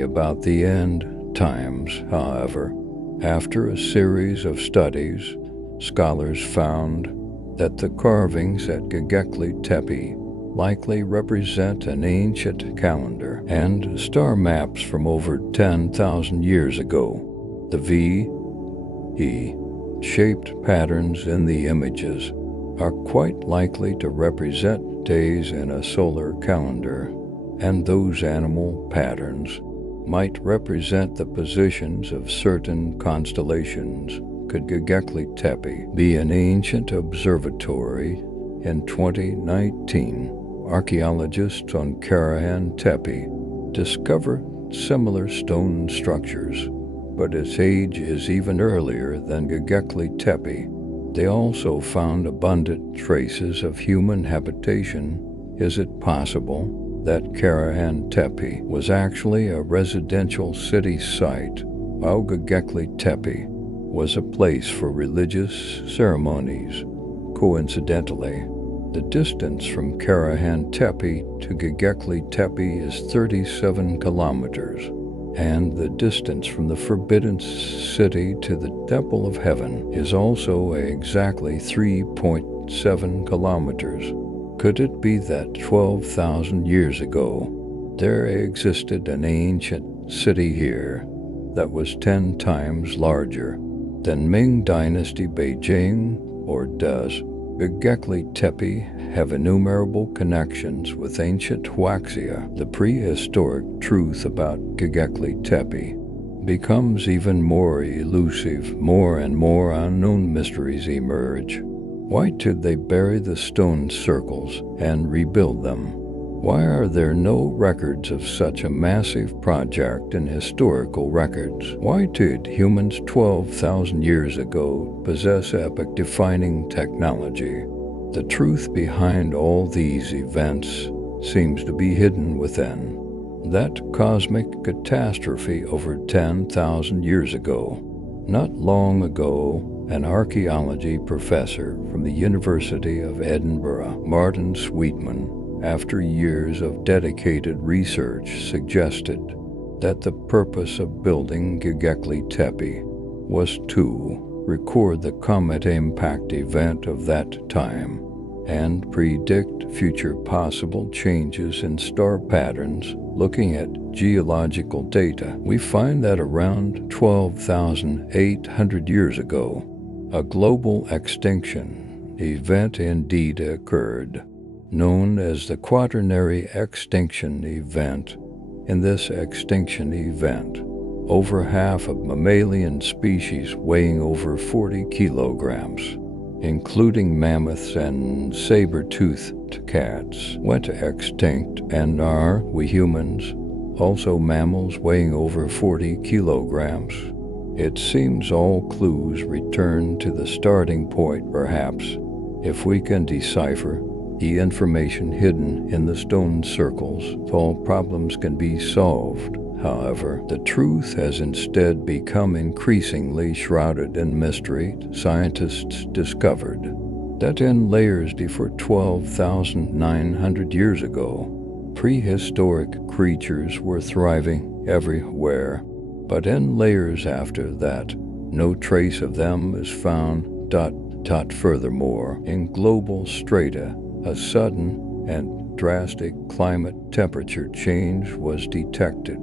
about the end times. However, after a series of studies, scholars found that the carvings at Göbekli Tepe likely represent an ancient calendar and star maps from over 10,000 years ago. The V-E-shaped patterns in the images are quite likely to represent days in a solar calendar, and those animal patterns might represent the positions of certain constellations. Could Göbekli Tepe be an ancient observatory? In 2019, archaeologists on Karahan Tepe discovered similar stone structures, but its age is even earlier than Göbekli Tepe. They also found abundant traces of human habitation. Is it possible that Karahan Tepe was actually a residential city site, while Göbekli Tepe was a place for religious ceremonies? Coincidentally, the distance from Karahan Tepe to Göbekli Tepe is 37 kilometers, and the distance from the Forbidden City to the Temple of Heaven is also exactly 3.7 kilometers. Could it be that 12,000 years ago, there existed an ancient city here that was 10 times larger than Ming Dynasty Beijing? Or does Göbekli Tepe have innumerable connections with ancient Huaxia? The prehistoric truth about Göbekli Tepe becomes even more elusive. More and more unknown mysteries emerge. Why did they bury the stone circles and rebuild them? Why are there no records of such a massive project in historical records? Why did humans 12,000 years ago possess epoch-defining technology? The truth behind all these events seems to be hidden within that cosmic catastrophe over 10,000 years ago. Not long ago, an archaeology professor from the University of Edinburgh, Martin Sweetman, after years of dedicated research, suggested that the purpose of building Göbekli Tepe was to record the comet impact event of that time and predict future possible changes in star patterns. Looking at geological data, we find that around 12,800 years ago, a global extinction event indeed occurred, known as the Quaternary Extinction Event. In this extinction event, over half of mammalian species weighing over 40 kilograms, including mammoths and saber-toothed cats, went extinct. And are we humans also mammals weighing over 40 kilograms? It seems all clues return to the starting point. Perhaps, if we can decipher the information hidden in the stone circles, all problems can be solved. However, the truth has instead become increasingly shrouded in mystery. Scientists discovered that in layers before 12,900 years ago, prehistoric creatures were thriving everywhere. But in layers after that, no trace of them is found. Furthermore, in global strata, a sudden and drastic climate temperature change was detected.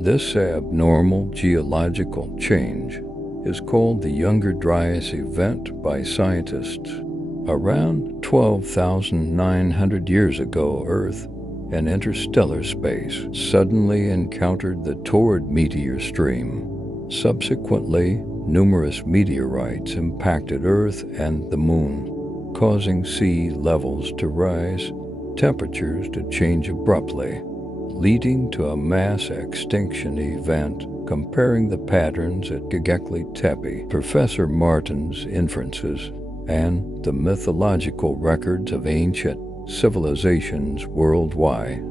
This abnormal geological change is called the Younger Dryas event by scientists. Around 12,900 years ago, Earth in interstellar space suddenly encountered the Taurid meteor stream. Subsequently, numerous meteorites impacted Earth and the Moon, causing sea levels to rise, temperatures to change abruptly, leading to a mass extinction event. Comparing the patterns at Göbekli Tepe, Professor Martin's inferences, and the mythological records of ancient civilizations worldwide,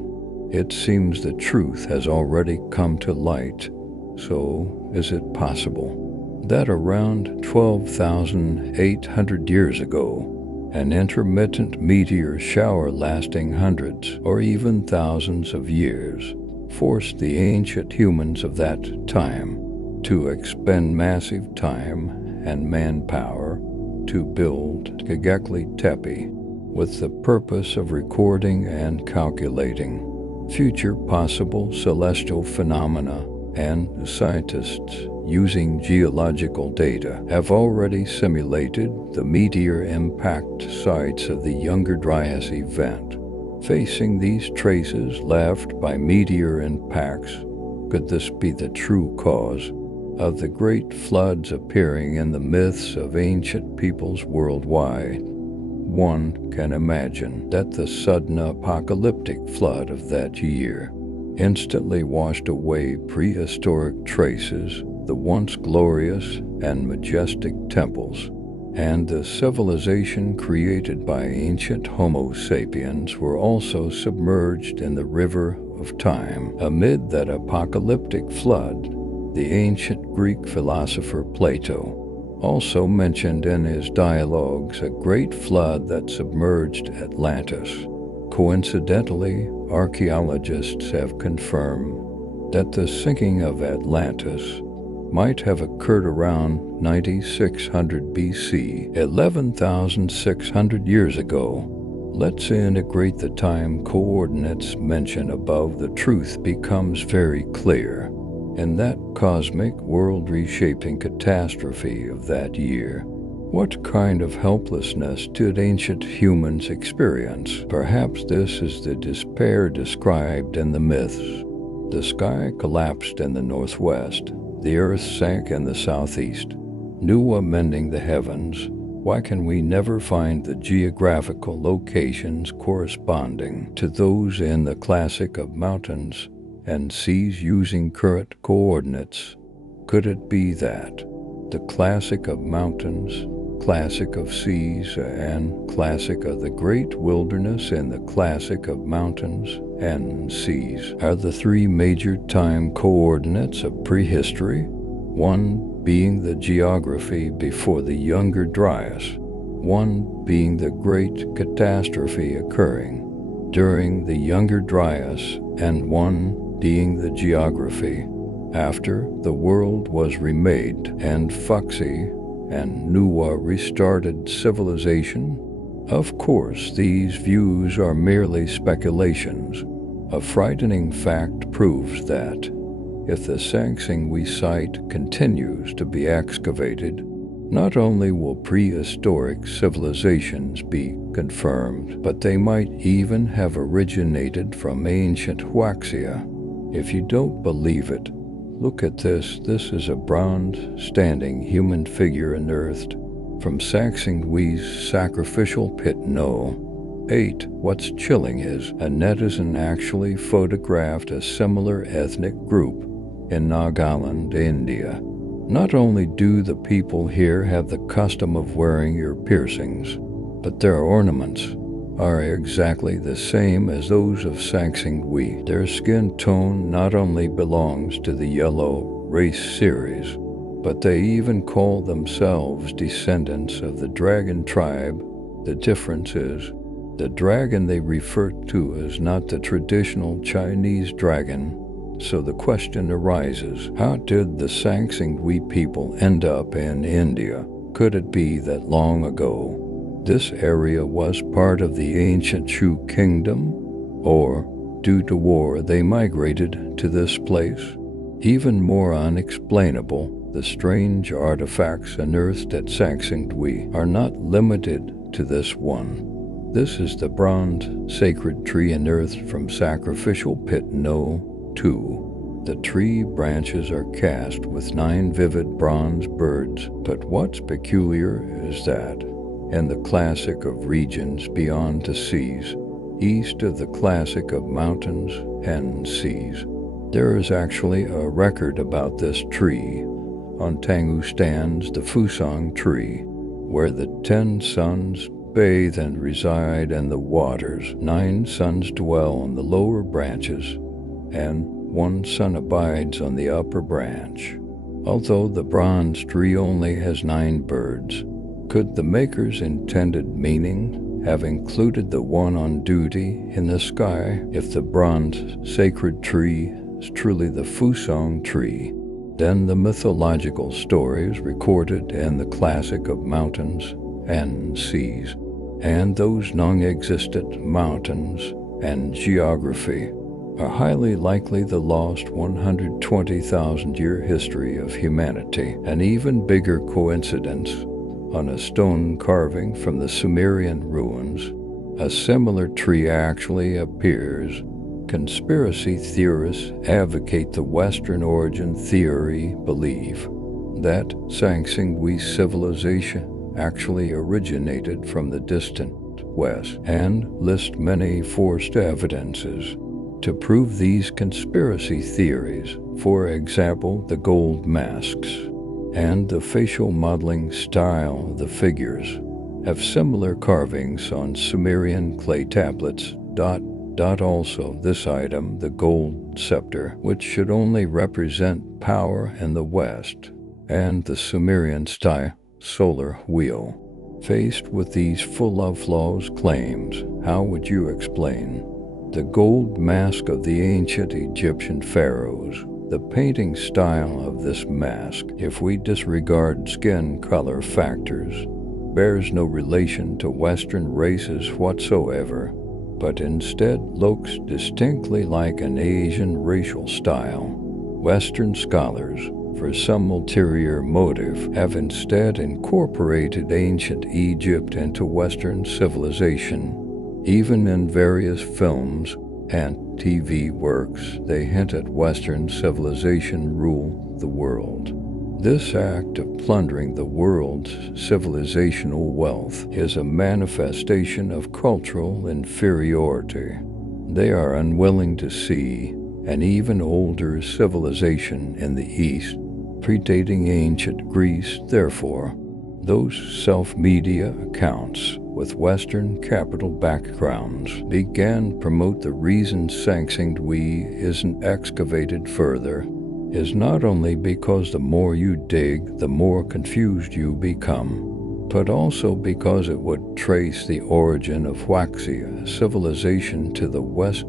it seems the truth has already come to light. So, is it possible that around 12,800 years ago, an intermittent meteor shower lasting hundreds or even thousands of years forced the ancient humans of that time to expend massive time and manpower to build Göbekli Tepe with the purpose of recording and calculating future possible celestial phenomena, and scientists using geological data have already simulated the meteor impact sites of the Younger Dryas event. Facing these traces left by meteor impacts, could this be the true cause of the great floods appearing in the myths of ancient peoples worldwide? One can imagine that the sudden apocalyptic flood of that year instantly washed away prehistoric traces, the once glorious and majestic temples, and the civilization created by ancient Homo sapiens were also submerged in the river of time. Amid that apocalyptic flood, the ancient Greek philosopher Plato also mentioned in his dialogues a great flood that submerged Atlantis. Coincidentally, archaeologists have confirmed that the sinking of Atlantis might have occurred around 9600 BC, 11,600 years ago. Let's integrate the time coordinates mentioned above. The truth becomes very clear. In that cosmic world-reshaping catastrophe of that year, what kind of helplessness did ancient humans experience? Perhaps this is the despair described in the myths. The sky collapsed in the northwest. The earth sank in the southeast. Nuwa mending the heavens. Why can we never find the geographical locations corresponding to those in the classic of mountains and seas using current coordinates? Could it be that the classic of mountains, classic of seas, and classic of the great wilderness and the classic of mountains and seas are the three major time coordinates of prehistory? One being the geography before the Younger Dryas, one being the great catastrophe occurring during the Younger Dryas, and one being the geography after the world was remade and Fuxi and Nuwa restarted civilization. Of course, these views are merely speculations. A frightening fact proves that if the Sangsingwe site continues to be excavated, not only will prehistoric civilizations be confirmed, but they might even have originated from ancient Huaxia. If you don't believe it, look at this. This is a bronze standing human figure unearthed from Sangsingwe's sacrificial pit No. 8. What's chilling is a netizen actually photographed a similar ethnic group in Nagaland, India. Not only do the people here have the custom of wearing ear piercings, but their ornaments are exactly the same as those of Sangsingwe. Their skin tone not only belongs to the yellow race series, but they even call themselves descendants of the dragon tribe. The difference is, the dragon they refer to is not the traditional Chinese dragon. So the question arises, how did the Sangsingwe people end up in India? Could it be that long ago, This area was part of the ancient Shu kingdom, or, due to war, they migrated to this place. Even more unexplainable, the strange artifacts unearthed at Saxingdui are not limited to this one. This is the bronze sacred tree unearthed from Sacrificial Pit No. 2. The tree branches are cast with 9 vivid bronze birds, but what's peculiar is that, in the classic of regions beyond the seas, east of the classic of mountains and seas, there is actually a record about this tree. On Tangu stands the Fusang tree, where the 10 suns bathe and reside in the waters. 9 suns dwell on the lower branches, and 1 sun abides on the upper branch. Although the bronze tree only has 9 birds, could the maker's intended meaning have included the one on duty in the sky? If the bronze sacred tree is truly the Fusang tree, then the mythological stories recorded in the classic of mountains and seas, and those non-existent mountains and geography, are highly likely the lost 120,000-year history of humanity. An even bigger coincidence, on a stone carving from the Sumerian ruins, a similar tree actually appears. Conspiracy theorists advocate the Western origin theory believe that Saxingdui civilization actually originated from the distant West, and list many forced evidences to prove these conspiracy theories. For example, the gold masks and the facial modeling style of the figures have similar carvings on Sumerian clay tablets. Also, this item, the gold scepter, which should only represent power in the West, and the Sumerian style solar wheel. Faced with these full-of-flaws claims, how would you explain the gold mask of the ancient Egyptian pharaohs? The painting style of this mask, if we disregard skin color factors, bears no relation to Western races whatsoever, but instead looks distinctly like an Asian racial style. Western scholars, for some ulterior motive, have instead incorporated ancient Egypt into Western civilization. Even in various films and TV works, they hint at Western civilization rule the world. This act of plundering the world's civilizational wealth is a manifestation of cultural inferiority. They are unwilling to see an even older civilization in the East, predating ancient Greece. Therefore, those self-media accounts with Western capital backgrounds began promote the reason Saxingdui isn't excavated further is not only because the more you dig, the more confused you become, but also because it would trace the origin of Huaxia civilization to the West.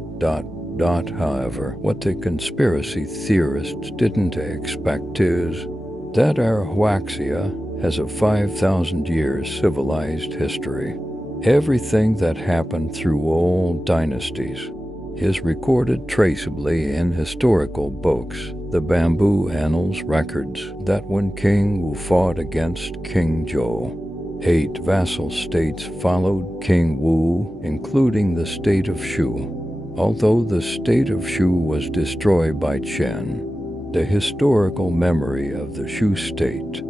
However, what the conspiracy theorists didn't expect is that our Huaxia has a 5,000-year civilized history. Everything that happened through all dynasties is recorded traceably in historical books. The Bamboo Annals records that when King Wu fought against King Zhou, 8 vassal states followed King Wu, including the state of Shu. Although the state of Shu was destroyed by Qin, the historical memory of the Shu state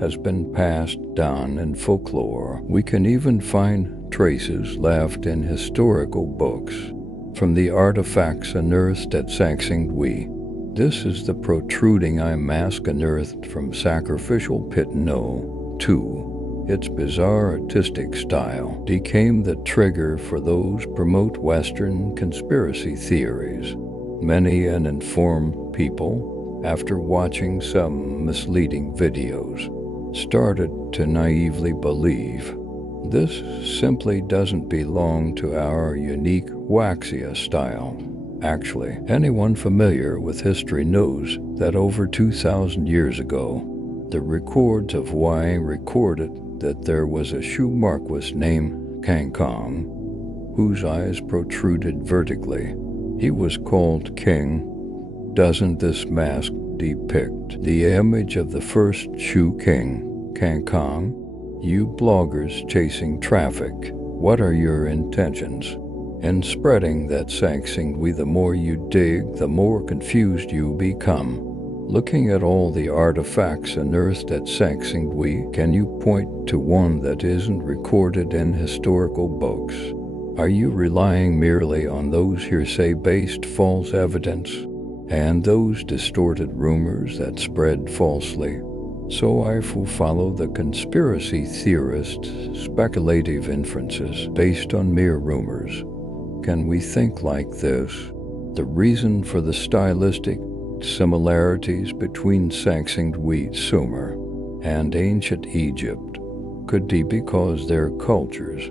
has been passed down in folklore. We can even find traces left in historical books from the artifacts unearthed at Saxingdui. This is the protruding eye mask unearthed from Sacrificial Pit No. 2. Its bizarre artistic style became the trigger for those promote Western conspiracy theories. Many uninformed people, after watching some misleading videos, started to naively believe this simply doesn't belong to our unique Huaxia style. Actually, anyone familiar with history knows that over 2,000 years ago, the records of Hawaii recorded that there was a shoe marquis named Kangkong, whose eyes protruded vertically. He was called king. Doesn't this mask depict the image of the first shoe king, Kangkong? You bloggers chasing traffic, what are your intentions in spreading that Sangsingwi? The more you dig, the more confused you become. Looking at all the artifacts unearthed at Sangsingwi, can you point to one that isn't recorded in historical books? Are you relying merely on those hearsay-based false evidence and those distorted rumors that spread falsely? So I will follow the conspiracy theorists' speculative inferences based on mere rumors. Can we think like this? The reason for the stylistic similarities between Sangsingwi Sumer and ancient Egypt could be because their cultures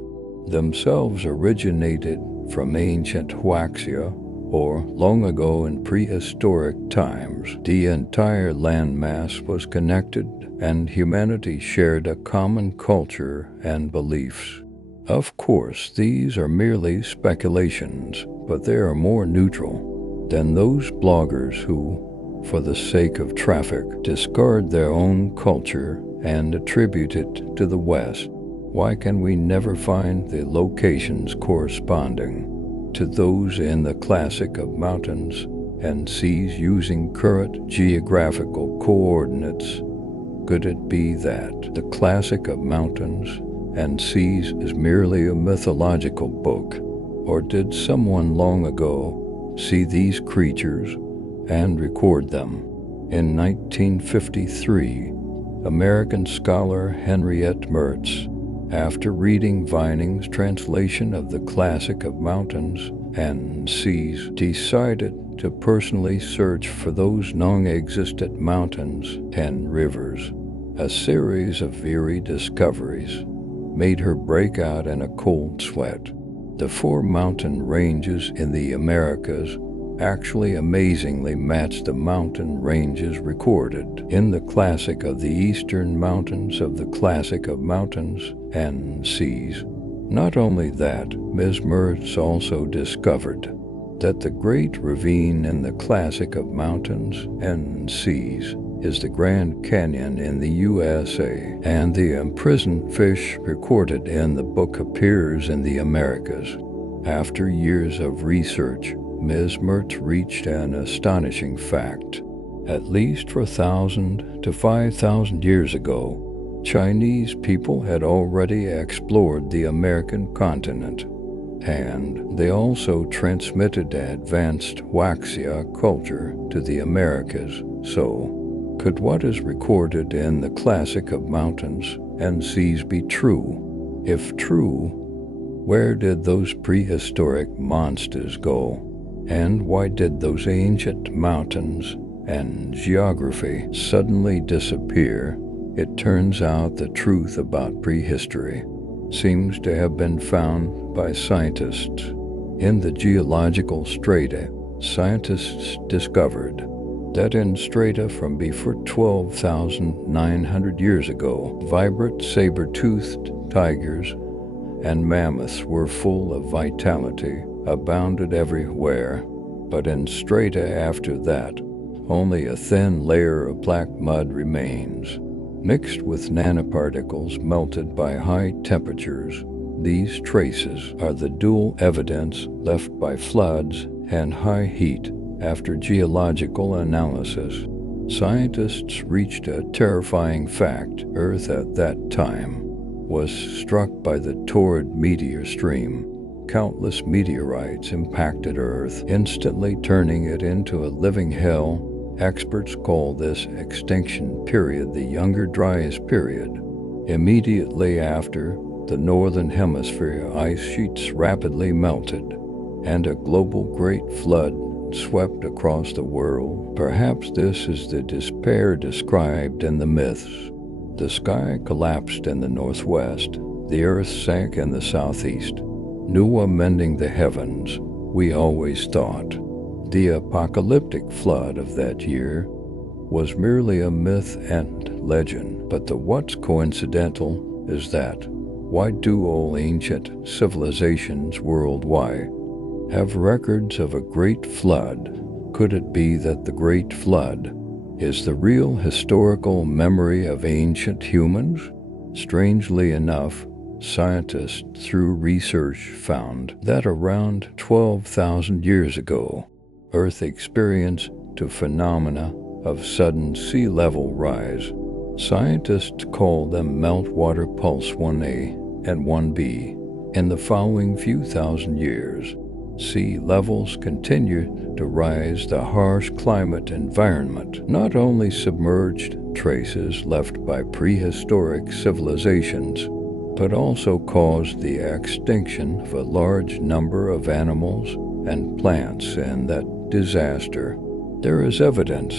themselves originated from ancient Huaxia, or long ago in prehistoric times. The entire landmass was connected and humanity shared a common culture and beliefs. Of course, these are merely speculations, but they are more neutral than those bloggers who, for the sake of traffic, discard their own culture and attribute it to the West. Why can we never find the locations corresponding to those in the classic of mountains and seas using current geographical coordinates? Could it be that the classic of mountains and seas is merely a mythological book? Or did someone long ago see these creatures and record them? In 1953, American scholar Henriette Mertz, after reading Vining's translation of the classic of mountains and seas, decided to personally search for those non-existent mountains and rivers. A series of eerie discoveries made her break out in a cold sweat. The 4 mountain ranges in the Americas actually amazingly matched the mountain ranges recorded in the classic of the eastern mountains of the classic of mountains and seas. Not only that, Ms. Mertz also discovered that the great ravine in the classic of mountains and seas is the Grand Canyon in the USA, and the imprisoned fish recorded in the book appears in the Americas. After years of research, Ms. Mertz reached an astonishing fact. At least 4,000 to 5,000 years ago, Chinese people had already explored the American continent, and they also transmitted advanced Huaxia culture to the Americas. So, could what is recorded in the classic of mountains and seas be true? If true, where did those prehistoric monsters go? And why did those ancient mountains and geography suddenly disappear? It turns out the truth about prehistory seems to have been found by scientists. In the geological strata, scientists discovered that in strata from before 12,900 years ago, vibrant saber-toothed tigers and mammoths were full of vitality, abounded everywhere. But in strata after that, only a thin layer of black mud remains, mixed with nanoparticles melted by high temperatures. These traces are the dual evidence left by floods and high heat. After geological analysis, scientists reached a terrifying fact. Earth at that time was struck by the torrid meteor stream. Countless meteorites impacted Earth, instantly turning it into a living hell. Experts call this extinction period the Younger Dryas period. Immediately after, the northern hemisphere ice sheets rapidly melted, and a global great flood swept across the world. Perhaps this is the despair described in the myths. The sky collapsed in the northwest, the earth sank in the southeast. Noah mending the heavens, we always thought. The apocalyptic flood of that year was merely a myth and legend, but the what's coincidental is that, why do all ancient civilizations worldwide have records of a great flood? Could it be that the Great Flood is the real historical memory of ancient humans? Strangely enough, scientists through research found that around 12,000 years ago, Earth experienced a phenomena of sudden sea level rise. Scientists call them meltwater pulse 1A and 1B. In the following few thousand years, sea levels continue to rise. The harsh climate environment not only submerged traces left by prehistoric civilizations, but also caused the extinction of a large number of animals and plants in that disaster. There is evidence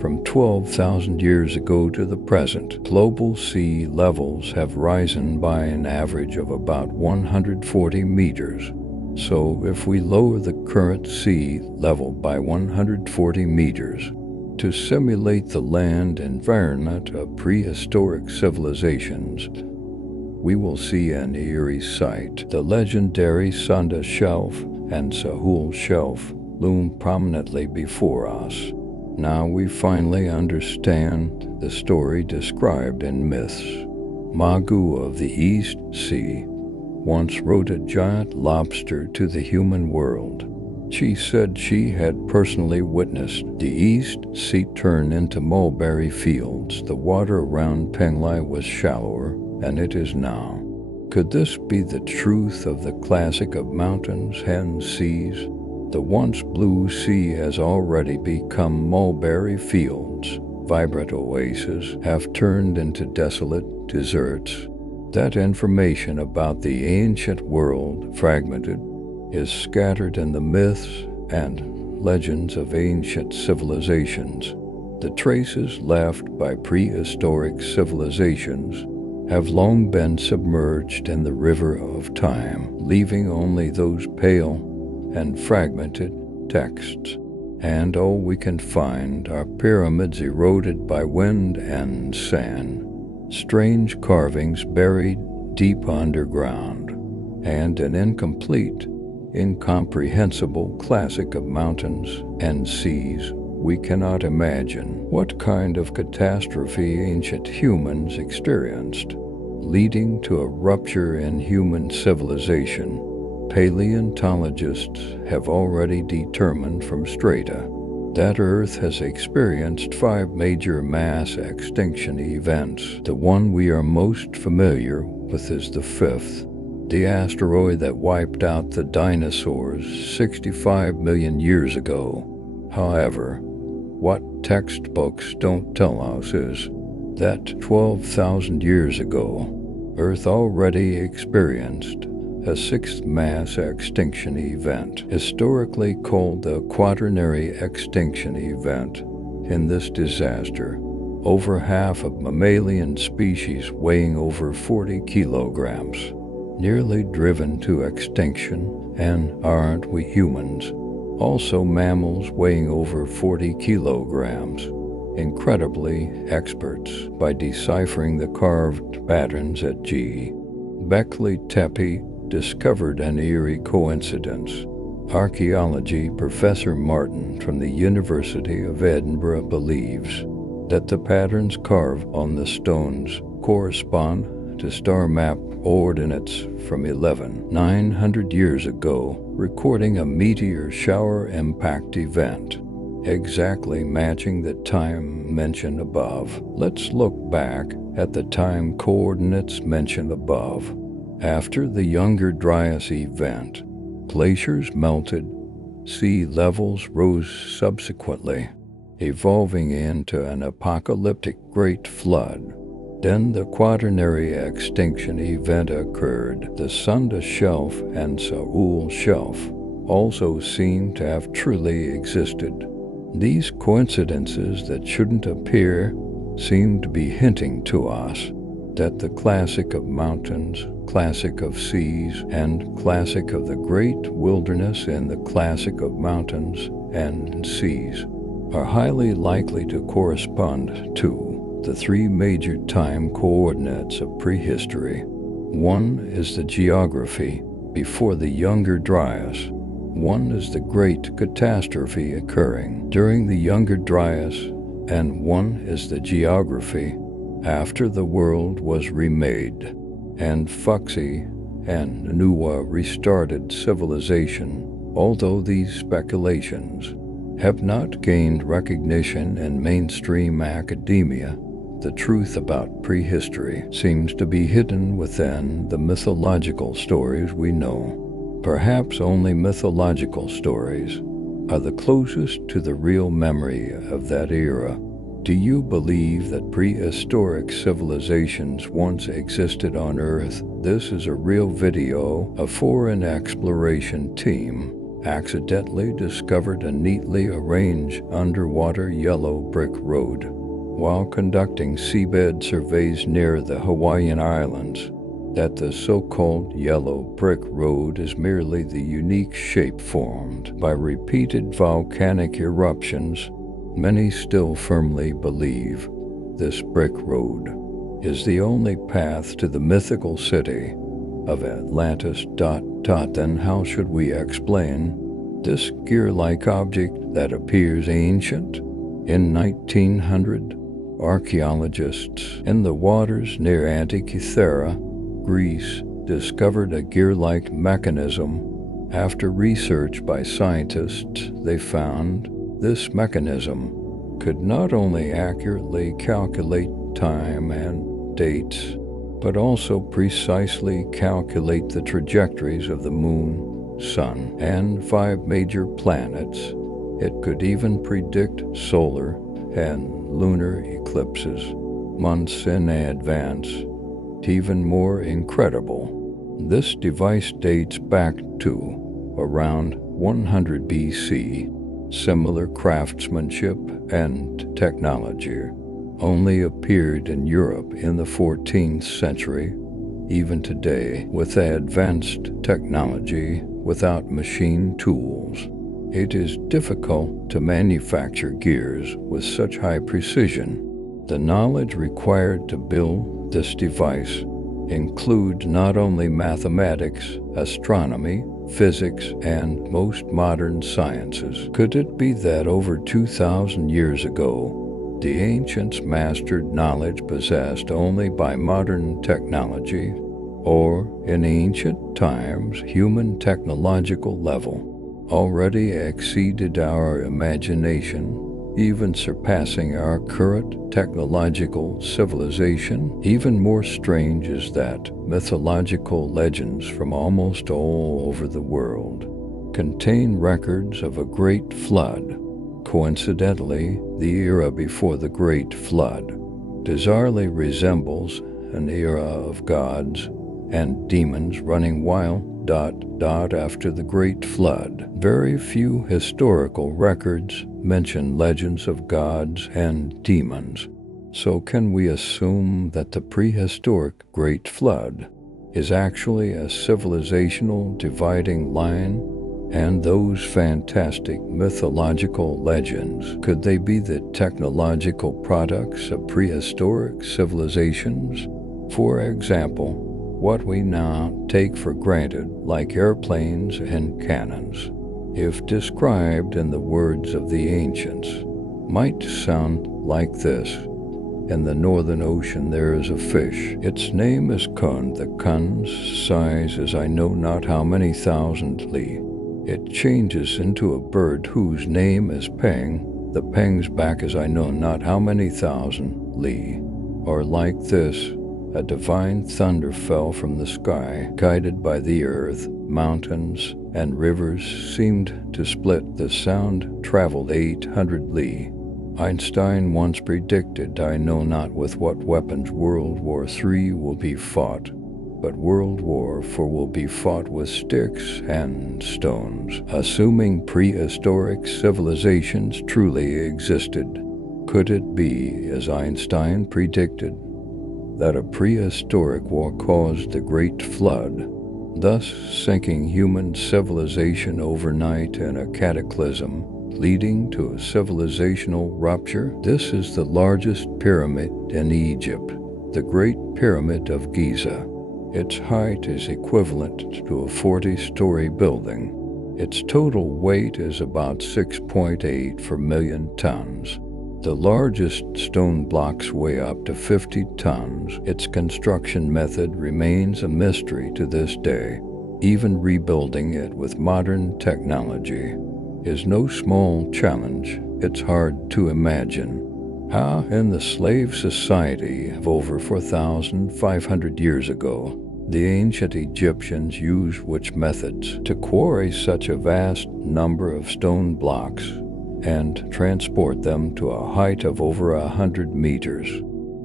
from 12,000 years ago to the present. Global sea levels have risen by an average of about 140 meters. So if we lower the current sea level by 140 meters to simulate the land environment of prehistoric civilizations, we will see an eerie sight. The legendary Sunda Shelf and Sahul Shelf loom prominently before us. Now we finally understand the story described in myths. Magu of the East Sea once rode a giant lobster to the human world. She said she had personally witnessed the East Sea turn into mulberry fields. The water around Penglai was shallower, and it is now. Could this be the truth of the classic of mountains and seas? The once blue sea has already become mulberry fields. Vibrant oases have turned into desolate deserts. That information about the ancient world, fragmented, is scattered in the myths and legends of ancient civilizations. The traces left by prehistoric civilizations have long been submerged in the river of time, leaving only those pale and fragmented texts. And all we can find are pyramids eroded by wind and sand, strange carvings buried deep underground, and an incomplete, incomprehensible classic of mountains and seas. We cannot imagine what kind of catastrophe ancient humans experienced, leading to a rupture in human civilization. Paleontologists have already determined from strata that Earth has experienced 5 major mass extinction events. The one we are most familiar with is the 5th, the asteroid that wiped out the dinosaurs 65 million years ago. However, what textbooks don't tell us is that 12,000 years ago, Earth already experienced a 6th mass extinction event, historically called the Quaternary extinction event. In this disaster, over half of mammalian species weighing over 40 kilograms, nearly driven to extinction, and aren't we humans? Also mammals weighing over 40 kilograms. Incredibly, experts, by deciphering the carved patterns at G. Bekli Tepe, discovered an eerie coincidence. Archaeology professor Martin from the University of Edinburgh believes that the patterns carved on the stones correspond to star map ordinates from 11,900 years ago, recording a meteor shower impact event, exactly matching the time mentioned above. Let's look back at the time coordinates mentioned above. After the Younger Dryas event, glaciers melted, sea levels rose subsequently, evolving into an apocalyptic Great Flood. Then the Quaternary extinction event occurred. The Sunda Shelf and Sahul Shelf also seem to have truly existed. These coincidences that shouldn't appear seem to be hinting to us that the classic of mountains, classic of seas, and classic of the great wilderness in the classic of mountains and seas are highly likely to correspond to the three major time coordinates of prehistory. One is the geography, before the Younger Dryas. One is the great catastrophe occurring during the Younger Dryas, and one is the geography after the world was remade, and Fuxi and Nuwa restarted civilization, although these speculations have not gained recognition in mainstream academia. The truth about prehistory seems to be hidden within the mythological stories we know. Perhaps only mythological stories are the closest to the real memory of that era. Do you believe that prehistoric civilizations once existed on Earth? This is a real video. A foreign exploration team accidentally discovered a neatly arranged underwater yellow brick road while conducting seabed surveys near the Hawaiian Islands. That the so-called yellow brick road is merely the unique shape formed by repeated volcanic eruptions. Many still firmly believe this brick road is the only path to the mythical city of Atlantis. Then how should we explain this gear-like object that appears ancient? In 1900, archaeologists in the waters near Antikythera, Greece, discovered a gear-like mechanism. After research by scientists, they found this mechanism could not only accurately calculate time and dates, but also precisely calculate the trajectories of the Moon, Sun, and 5 major planets. It could even predict solar and lunar eclipses months in advance. Even more incredible, this device dates back to around 100 BC. Similar craftsmanship and technology only appeared in Europe in the 14th century. Even today, with advanced technology without machine tools, it is difficult to manufacture gears with such high precision. The knowledge required to build this device includes not only mathematics, astronomy, physics, and most modern sciences. Could it be that over 2,000 years ago, the ancients mastered knowledge possessed only by modern technology, or in ancient times, human technological level already exceeded our imagination, even surpassing our current technological civilization? Even more strange is that mythological legends from almost all over the world contain records of a great flood. Coincidentally, the era before the Great Flood bizarrely resembles an era of gods and demons running wild after the Great Flood. Very few historical records mention legends of gods and demons. So can we assume that the prehistoric Great Flood is actually a civilizational dividing line? And those fantastic mythological legends, could they be the technological products of prehistoric civilizations? For example, what we now take for granted, like airplanes and cannons, if described in the words of the ancients, might sound like this. In the Northern Ocean there is a fish. Its name is kun. The kun's size is I know not how many thousand li. It changes into a bird whose name is Peng. The Peng's back is I know not how many thousand li. Or like this, a divine thunder fell from the sky, guided by the earth. Mountains and rivers seemed to split. The sound traveled 800 li. Einstein once predicted, I know not with what weapons World War III will be fought, but World War IV will be fought with sticks and stones. Assuming prehistoric civilizations truly existed, could it be, as Einstein predicted, that a prehistoric war caused the Great Flood, thus sinking human civilization overnight in a cataclysm leading to a civilizational rupture. This is the largest pyramid in Egypt, the Great Pyramid of Giza. Its height is equivalent to a 40-story building. Its total weight is about 6.8 per million tons. The largest stone blocks weigh up to 50 tons. Its construction method remains a mystery to this day. Even rebuilding it with modern technology is no small challenge. It's hard to imagine how, in the slave society of over 4,500 years ago, the ancient Egyptians used which methods to quarry such a vast number of stone blocks and transport them to a height of over 100 meters.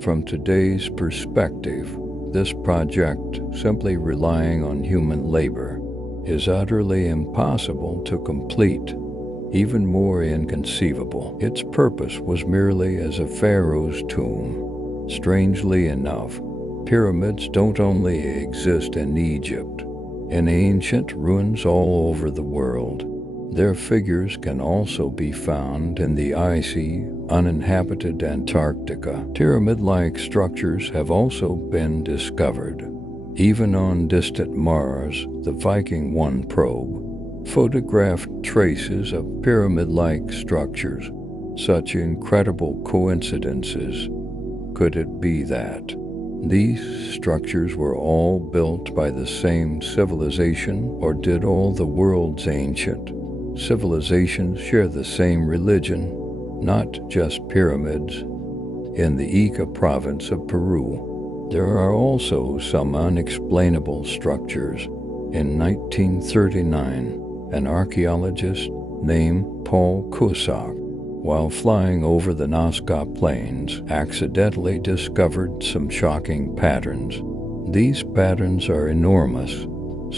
From today's perspective, this project, simply relying on human labor, is utterly impossible to complete. Even more inconceivable, its purpose was merely as a pharaoh's tomb. Strangely enough, pyramids don't only exist in Egypt. In ancient ruins all over the world, their figures can also be found in the icy, uninhabited Antarctica. Pyramid-like structures have also been discovered. Even on distant Mars, the Viking 1 probe photographed traces of pyramid-like structures. Such incredible coincidences. Could it be that these structures were all built by the same civilization, or did all the world's ancient civilizations share the same religion? Not just pyramids. In the Ica province of Peru, there are also some unexplainable structures. In 1939, an archaeologist named Paul Cusack, while flying over the Nazca Plains, accidentally discovered some shocking patterns. These patterns are enormous,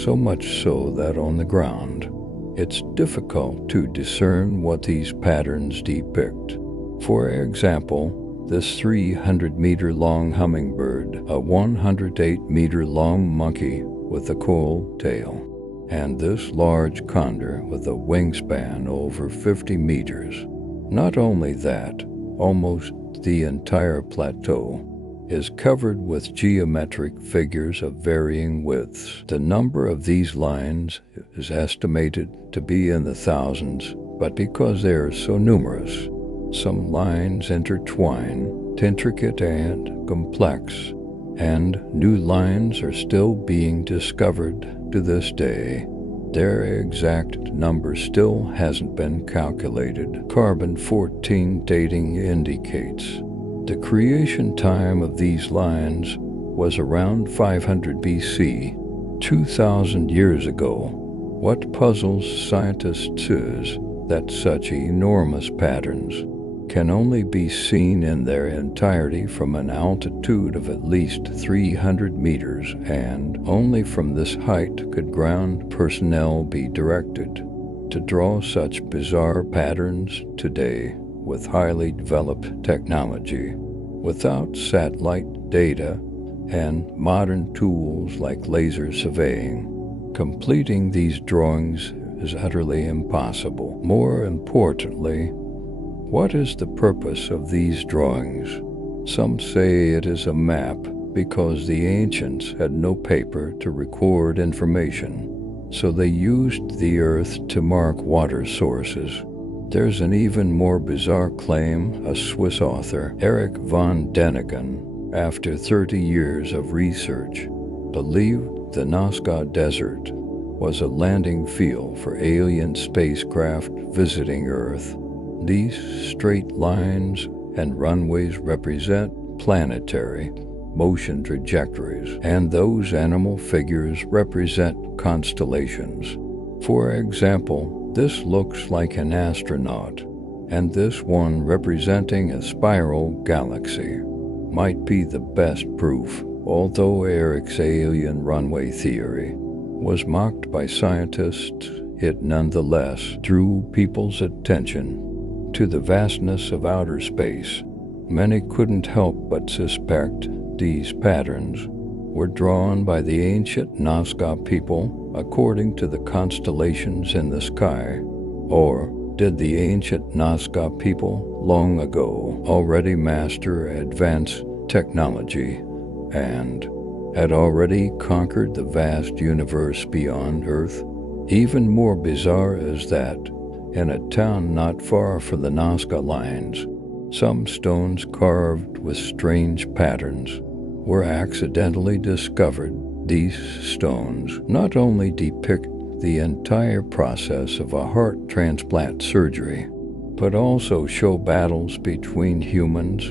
so much so that on the ground, it's difficult to discern what these patterns depict. For example, this 300-meter-long hummingbird, a 108-meter-long monkey with a coal tail, and this large condor with a wingspan over 50 meters. Not only that, almost the entire plateau is covered with geometric figures of varying widths. The number of these lines is estimated to be in the thousands, but because they are so numerous, some lines intertwine, intricate and complex, and new lines are still being discovered to this day. Their exact number still hasn't been calculated. Carbon-14 dating indicates the creation time of these lines was around 500 BC, 2,000 years ago. What puzzles scientists is that such enormous patterns can only be seen in their entirety from an altitude of at least 300 meters, and only from this height could ground personnel be directed to draw such bizarre patterns today with highly developed technology. Without satellite data and modern tools like laser surveying, completing these drawings is utterly impossible. More importantly, what is the purpose of these drawings? Some say it is a map because the ancients had no paper to record information, so they used the earth to mark water sources. There's an even more bizarre claim. A Swiss author, Erich von Däniken, after 30 years of research, believed the Nazca Desert was a landing field for alien spacecraft visiting Earth. These straight lines and runways represent planetary motion trajectories, and those animal figures represent constellations. For example, this looks like an astronaut, and this one representing a spiral galaxy might be the best proof. Although Erich's alien runway theory was mocked by scientists, it nonetheless drew people's attention to the vastness of outer space. Many couldn't help but suspect these patterns were drawn by the ancient Nazca people according to the constellations in the sky. Or did the ancient Nazca people long ago already master advanced technology and had already conquered the vast universe beyond Earth? Even more bizarre is that, in a town not far from the Nazca lines, some stones carved with strange patterns were accidentally discovered. These stones not only depict the entire process of a heart transplant surgery, but also show battles between humans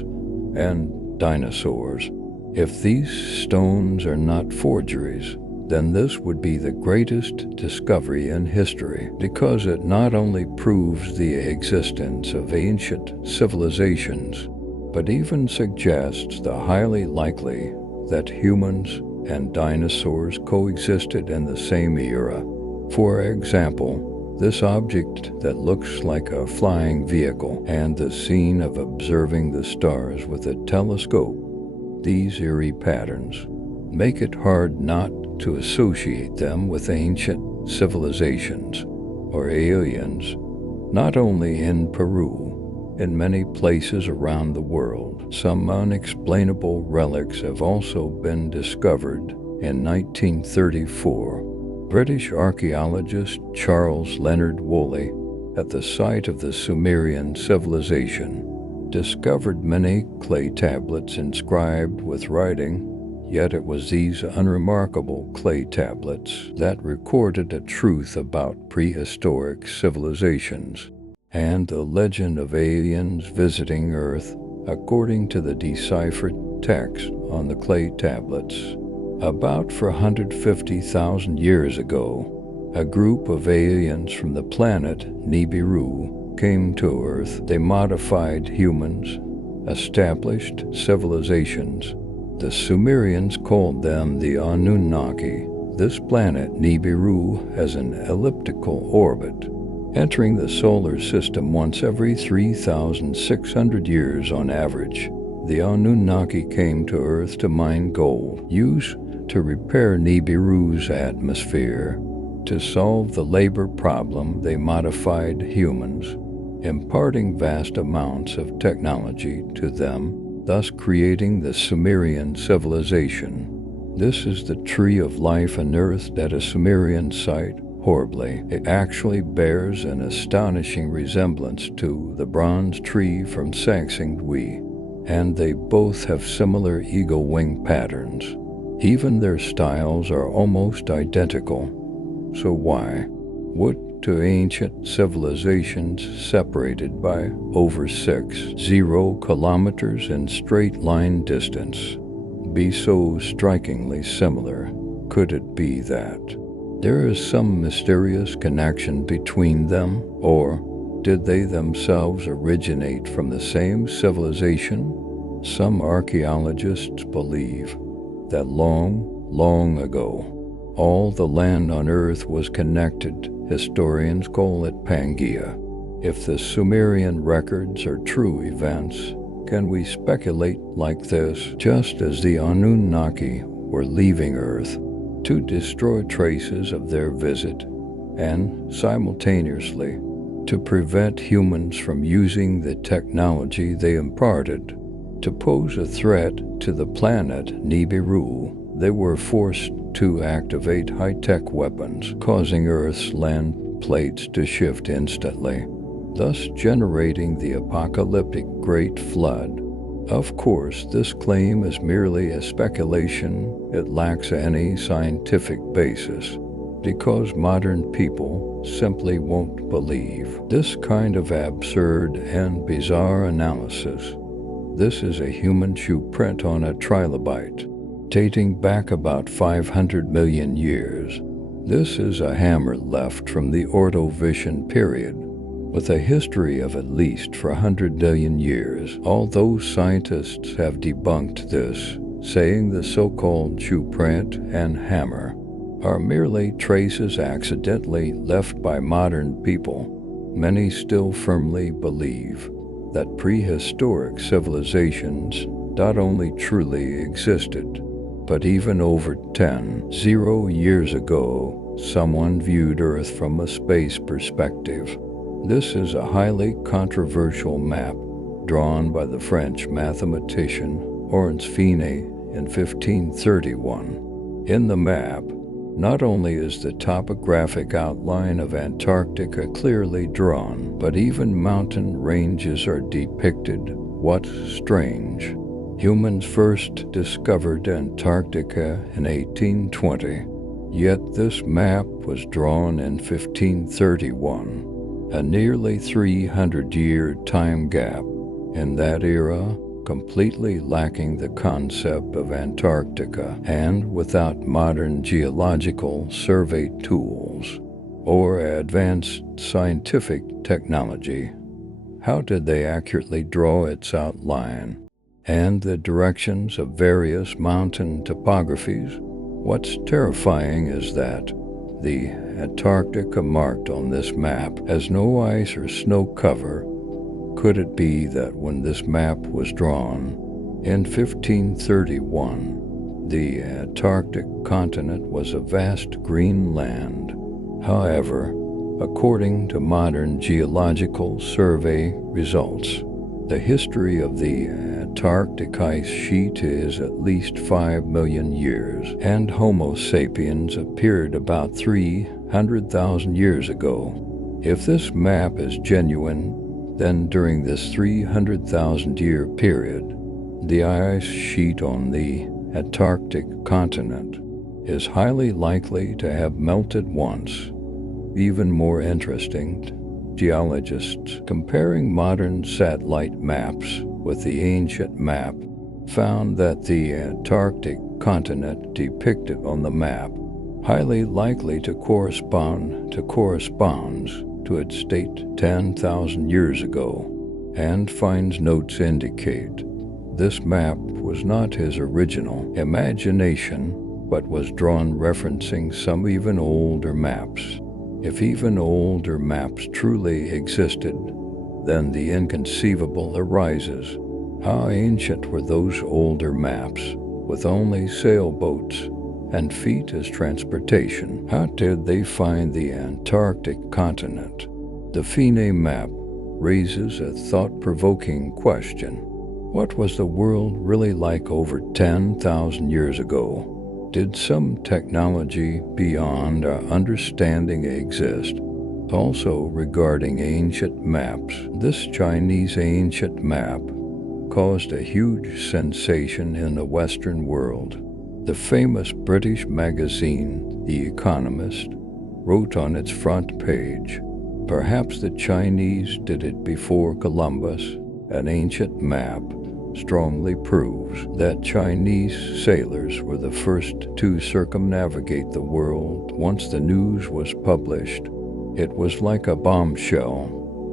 and dinosaurs. If these stones are not forgeries, then this would be the greatest discovery in history, because it not only proves the existence of ancient civilizations, but even suggests the highly likely that humans and dinosaurs coexisted in the same era. For example, this object that looks like a flying vehicle and the scene of observing the stars with a telescope. These eerie patterns make it hard not to associate them with ancient civilizations or aliens, not only in Peru, in many places around the world. Some unexplainable relics have also been discovered. In 1934, British archaeologist Charles Leonard Woolley, at the site of the Sumerian civilization, discovered many clay tablets inscribed with writing, yet it was these unremarkable clay tablets that recorded a truth about prehistoric civilizations and the legend of aliens visiting Earth. According to the deciphered text on the clay tablets, about 450,000 years ago, a group of aliens from the planet Nibiru came to Earth. They modified humans, established civilizations. The Sumerians called them the Anunnaki. This planet, Nibiru, has an elliptical orbit, entering the solar system once every 3,600 years on average. The Anunnaki came to Earth to mine gold, used to repair Nibiru's atmosphere. To solve the labor problem, they modified humans, imparting vast amounts of technology to them, thus creating the Sumerian civilization. This is the tree of life unearthed at a Sumerian site. Horribly, it actually bears an astonishing resemblance to the bronze tree from Saxingdui, and they both have similar eagle wing patterns. Even their styles are almost identical. So why would two ancient civilizations separated by over 60 kilometers in straight line distance be so strikingly similar? Could it be that there is some mysterious connection between them, or did they themselves originate from the same civilization? Some archaeologists believe that long ago, all the land on Earth was connected. Historians call it Pangaea. If the Sumerian records are true events, can we speculate like this? Just as the Anunnaki were leaving Earth to destroy traces of their visit, and simultaneously to prevent humans from using the technology they imparted to pose a threat to the planet Nibiru, they were forced to activate high-tech weapons, causing Earth's land plates to shift instantly, thus generating the apocalyptic Great Flood. Of course, this claim is merely a speculation. It lacks any scientific basis, because modern people simply won't believe this kind of absurd and bizarre analysis. This is a human shoe print on a trilobite, dating back about 500 million years. This is a hammer left from the Ordovician period, with a history of at least 400 million years. Although scientists have debunked this, saying the so-called shoe print and hammer are merely traces accidentally left by modern people, many still firmly believe that prehistoric civilizations not only truly existed, but even over 10 years ago, someone viewed Earth from a space perspective. This is a highly controversial map drawn by the French mathematician Orion in 1531. In the map, not only is the topographic outline of Antarctica clearly drawn, but even mountain ranges are depicted. What's strange? Humans first discovered Antarctica in 1820, yet this map was drawn in 1531, a nearly 300-year time gap. In that era, completely lacking the concept of Antarctica and without modern geological survey tools or advanced scientific technology. How did they accurately draw its outline and the directions of various mountain topographies? What's terrifying is that the Antarctica marked on this map has no ice or snow cover. Could it be that when this map was drawn in 1531, the Antarctic continent was a vast green land? However, according to modern geological survey results, the history of the Antarctic ice sheet is at least 5 million years, and Homo sapiens appeared about 300,000 years ago. If this map is genuine, then during this 300,000-year period, the ice sheet on the Antarctic continent is highly likely to have melted once. Even more interesting, geologists comparing modern satellite maps with the ancient map found that the Antarctic continent depicted on the map highly likely to corresponds to its state 10,000 years ago, and finds notes indicate this map was not his original imagination, but was drawn referencing some even older maps. If even older maps truly existed, then the inconceivable arises. How ancient were those older maps, with only sailboats and feet as transportation? How did they find the Antarctic continent? The Philae map raises a thought-provoking question. What was the world really like over 10,000 years ago? Did some technology beyond our understanding exist? Also, regarding ancient maps, this Chinese ancient map caused a huge sensation in the Western world. The famous British magazine, The Economist, wrote on its front page, "Perhaps the Chinese did it before Columbus. An ancient map strongly proves that Chinese sailors were the first to circumnavigate the world." Once the news was published, it was like a bombshell.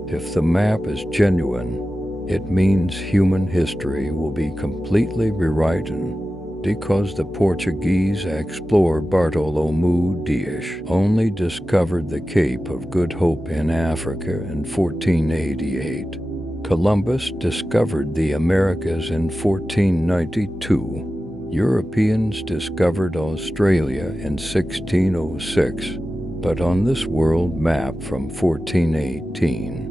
If the map is genuine, it means human history will be completely rewritten, because the Portuguese explorer Bartolomeu Dias only discovered the Cape of Good Hope in Africa in 1488. Columbus discovered the Americas in 1492. Europeans discovered Australia in 1606. But on this world map from 1418,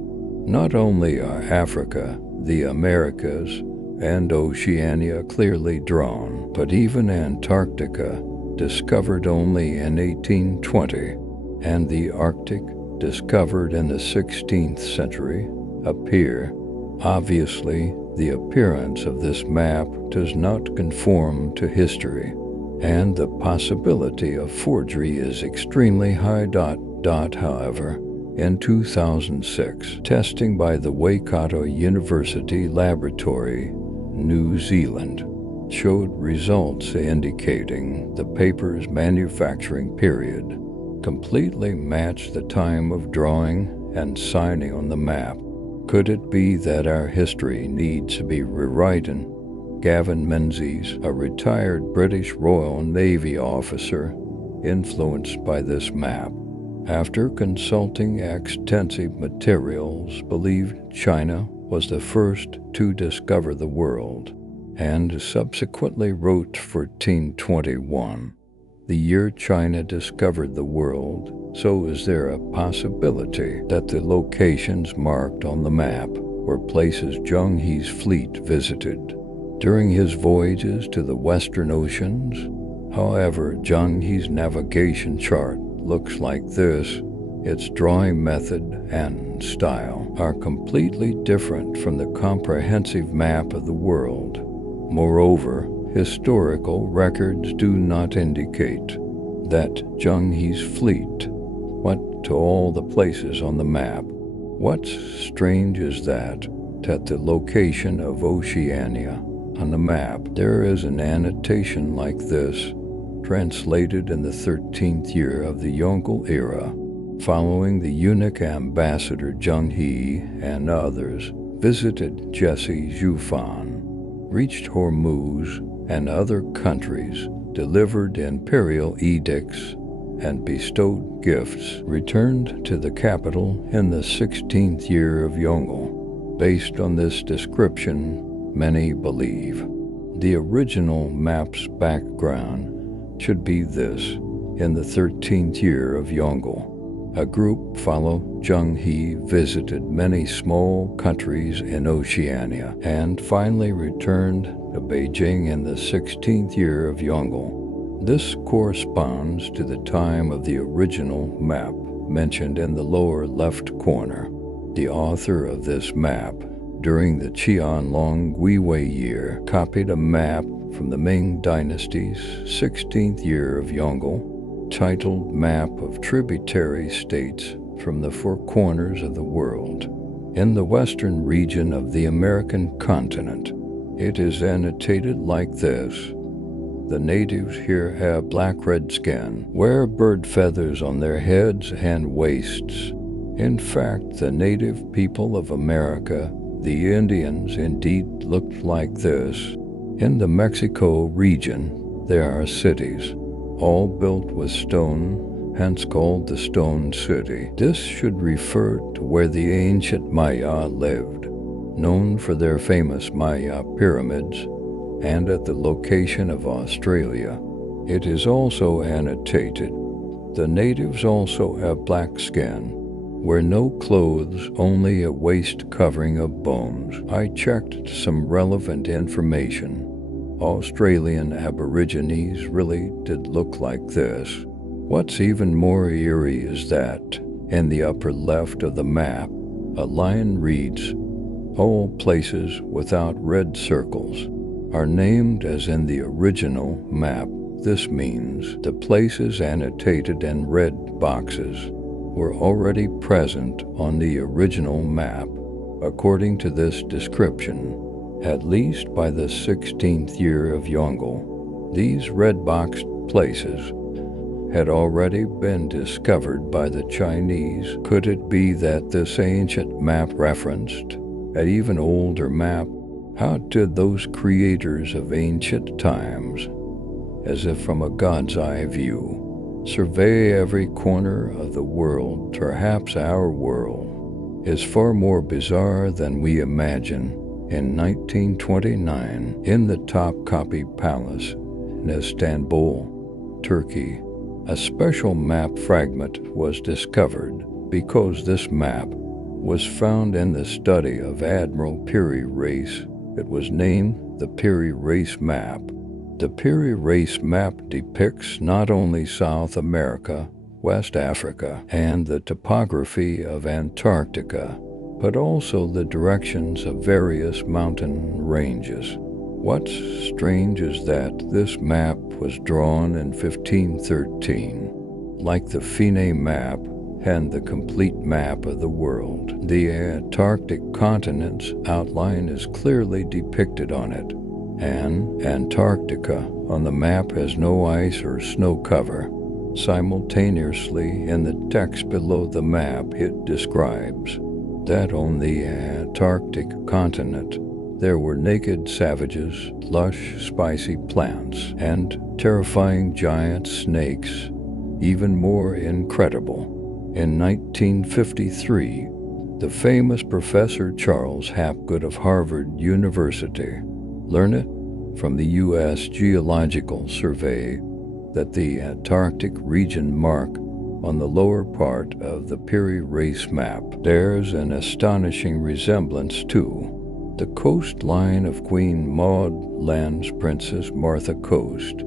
not only are Africa, the Americas, and Oceania clearly drawn, but even Antarctica, discovered only in 1820, and the Arctic, discovered in the 16th century, appear. Obviously, the appearance of this map does not conform to history, and the possibility of forgery is extremely high. However, in 2006, testing by the Waikato University Laboratory, New Zealand, showed results indicating the paper's manufacturing period completely matched the time of drawing and signing on the map. Could it be that our history needs to be rewritten? Gavin Menzies, a retired British Royal Navy officer, influenced by this map, after consulting extensive materials, believed China was the first to discover the world, and subsequently wrote 1421, the year China discovered the world, so is there a possibility that the locations marked on the map were places Zheng He's fleet visited during his voyages to the western oceans? However, Zheng He's navigation chart looks like this. Its drawing method and style are completely different from the comprehensive map of the world. Moreover, historical records do not indicate that Zheng He's fleet went to all the places on the map. What's strange is that at the location of Oceania on the map, there is an annotation like this, translated in the 13th year of the Yongle era, following the eunuch ambassador Zheng He and others visited Jesse Zhufan, reached Hormuz and other countries, delivered imperial edicts, and bestowed gifts, returned to the capital in the 16th year of Yongle. Based on this description, many believe the original map's background should be this. In the 13th year of Yongle, a group followed Zheng He visited many small countries in Oceania and finally returned to Beijing in the 16th year of Yongle. This corresponds to the time of the original map mentioned in the lower left corner. The author of this map, during the Qianlong Guiwei year, copied a map from the Ming Dynasty's 16th year of Yongle, titled Map of Tributary States from the Four Corners of the World. In the western region of the American continent, it is annotated like this. The natives here have black-red skin, wear bird feathers on their heads and waists. In fact, the native people of America, the Indians, indeed looked like this. In the Mexico region, there are cities, all built with stone, hence called the Stone City. This should refer to where the ancient Maya lived, known for their famous Maya pyramids, and at the location of Australia. It is also annotated. The natives also have black skin, wear no clothes, only a waist covering of bones. I checked some relevant information. Australian Aborigines really did look like this. What's even more eerie is that, in the upper left of the map, a line reads, "All places without red circles are named as in the original map." This means the places annotated in red boxes were already present on the original map, according to this description. At least by the 16th year of Yongle, these red-boxed places had already been discovered by the Chinese. Could it be that this ancient map referenced an even older map? How did those creators of ancient times, as if from a god's eye view, survey every corner of the world? Perhaps our world is far more bizarre than we imagine. In 1929, in the Topkapi Palace in Istanbul, Turkey, a special map fragment was discovered because this map was found in the study of Admiral Piri Reis. It was named the Piri Reis map. The Piri Reis map depicts not only South America, West Africa, and the topography of Antarctica, but also the directions of various mountain ranges. What's strange is that this map was drawn in 1513. Like the Fine map and the complete map of the world, the Antarctic continent's outline is clearly depicted on it, and Antarctica on the map has no ice or snow cover. Simultaneously, in the text below the map, it describes that on the Antarctic continent there were naked savages, lush, spicy plants, and terrifying giant snakes. Even more incredible, in 1953, the famous Professor Charles Hapgood of Harvard University learned from the U.S. Geological Survey that the Antarctic region mark on the lower part of the Peri-Race map. There's an astonishing resemblance to the coastline of Queen Maud Land's Princess Martha Coast,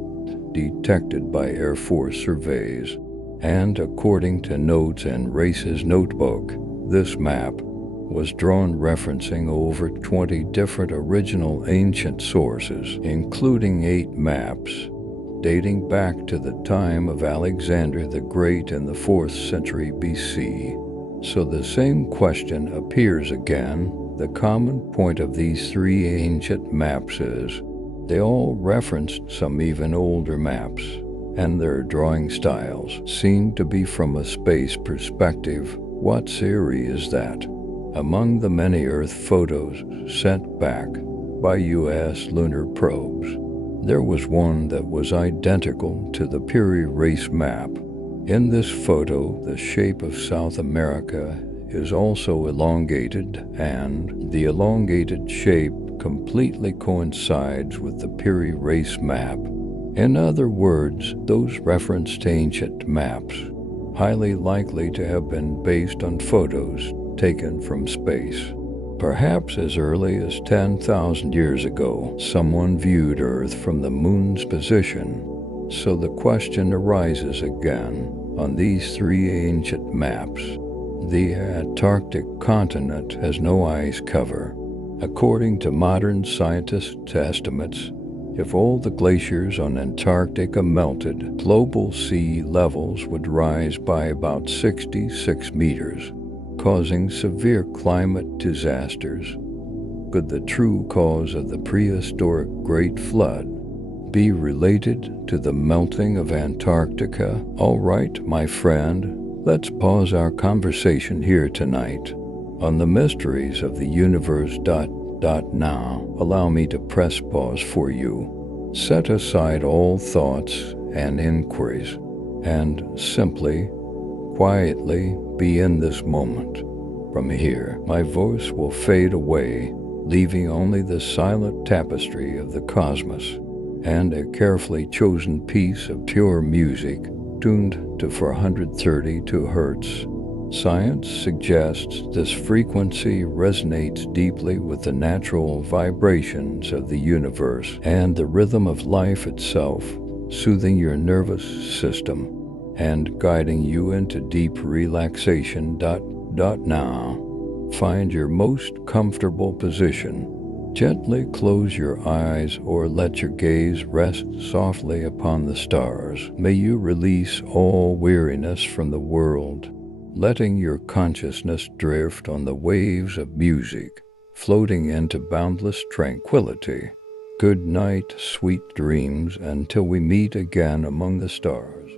detected by Air Force surveys. And according to Notes and Race's notebook, this map was drawn referencing over 20 different original ancient sources, including 8 maps dating back to the time of Alexander the Great in the 4th century BC. So the same question appears again. The common point of these 3 ancient maps is they all referenced some even older maps, and their drawing styles seem to be from a space perspective. What's eerie is that among the many Earth photos sent back by U.S. lunar probes, there was one that was identical to the Peri-Race map. In this photo, the shape of South America is also elongated, and the elongated shape completely coincides with the Peri-Race map. In other words, those referenced ancient maps, highly likely to have been based on photos taken from space. Perhaps as early as 10,000 years ago, someone viewed Earth from the Moon's position. So the question arises again, on these 3 ancient maps, the Antarctic continent has no ice cover. According to modern scientists' estimates, if all the glaciers on Antarctica melted, global sea levels would rise by about 66 meters, causing severe climate disasters. Could the true cause of the prehistoric Great Flood be related to the melting of Antarctica? All right, my friend, let's pause our conversation here tonight on the mysteries of the universe. Now, allow me to press pause for you. Set aside all thoughts and inquiries, and simply, quietly be in this moment. From here, my voice will fade away, leaving only the silent tapestry of the cosmos and a carefully chosen piece of pure music tuned to 432 Hz. Science suggests this frequency resonates deeply with the natural vibrations of the universe and the rhythm of life itself, soothing your nervous system and guiding you into deep relaxation. Now, find your most comfortable position. Gently close your eyes or let your gaze rest softly upon the stars. May you release all weariness from the world, letting your consciousness drift on the waves of music, floating into boundless tranquility. Good night, sweet dreams, until we meet again among the stars.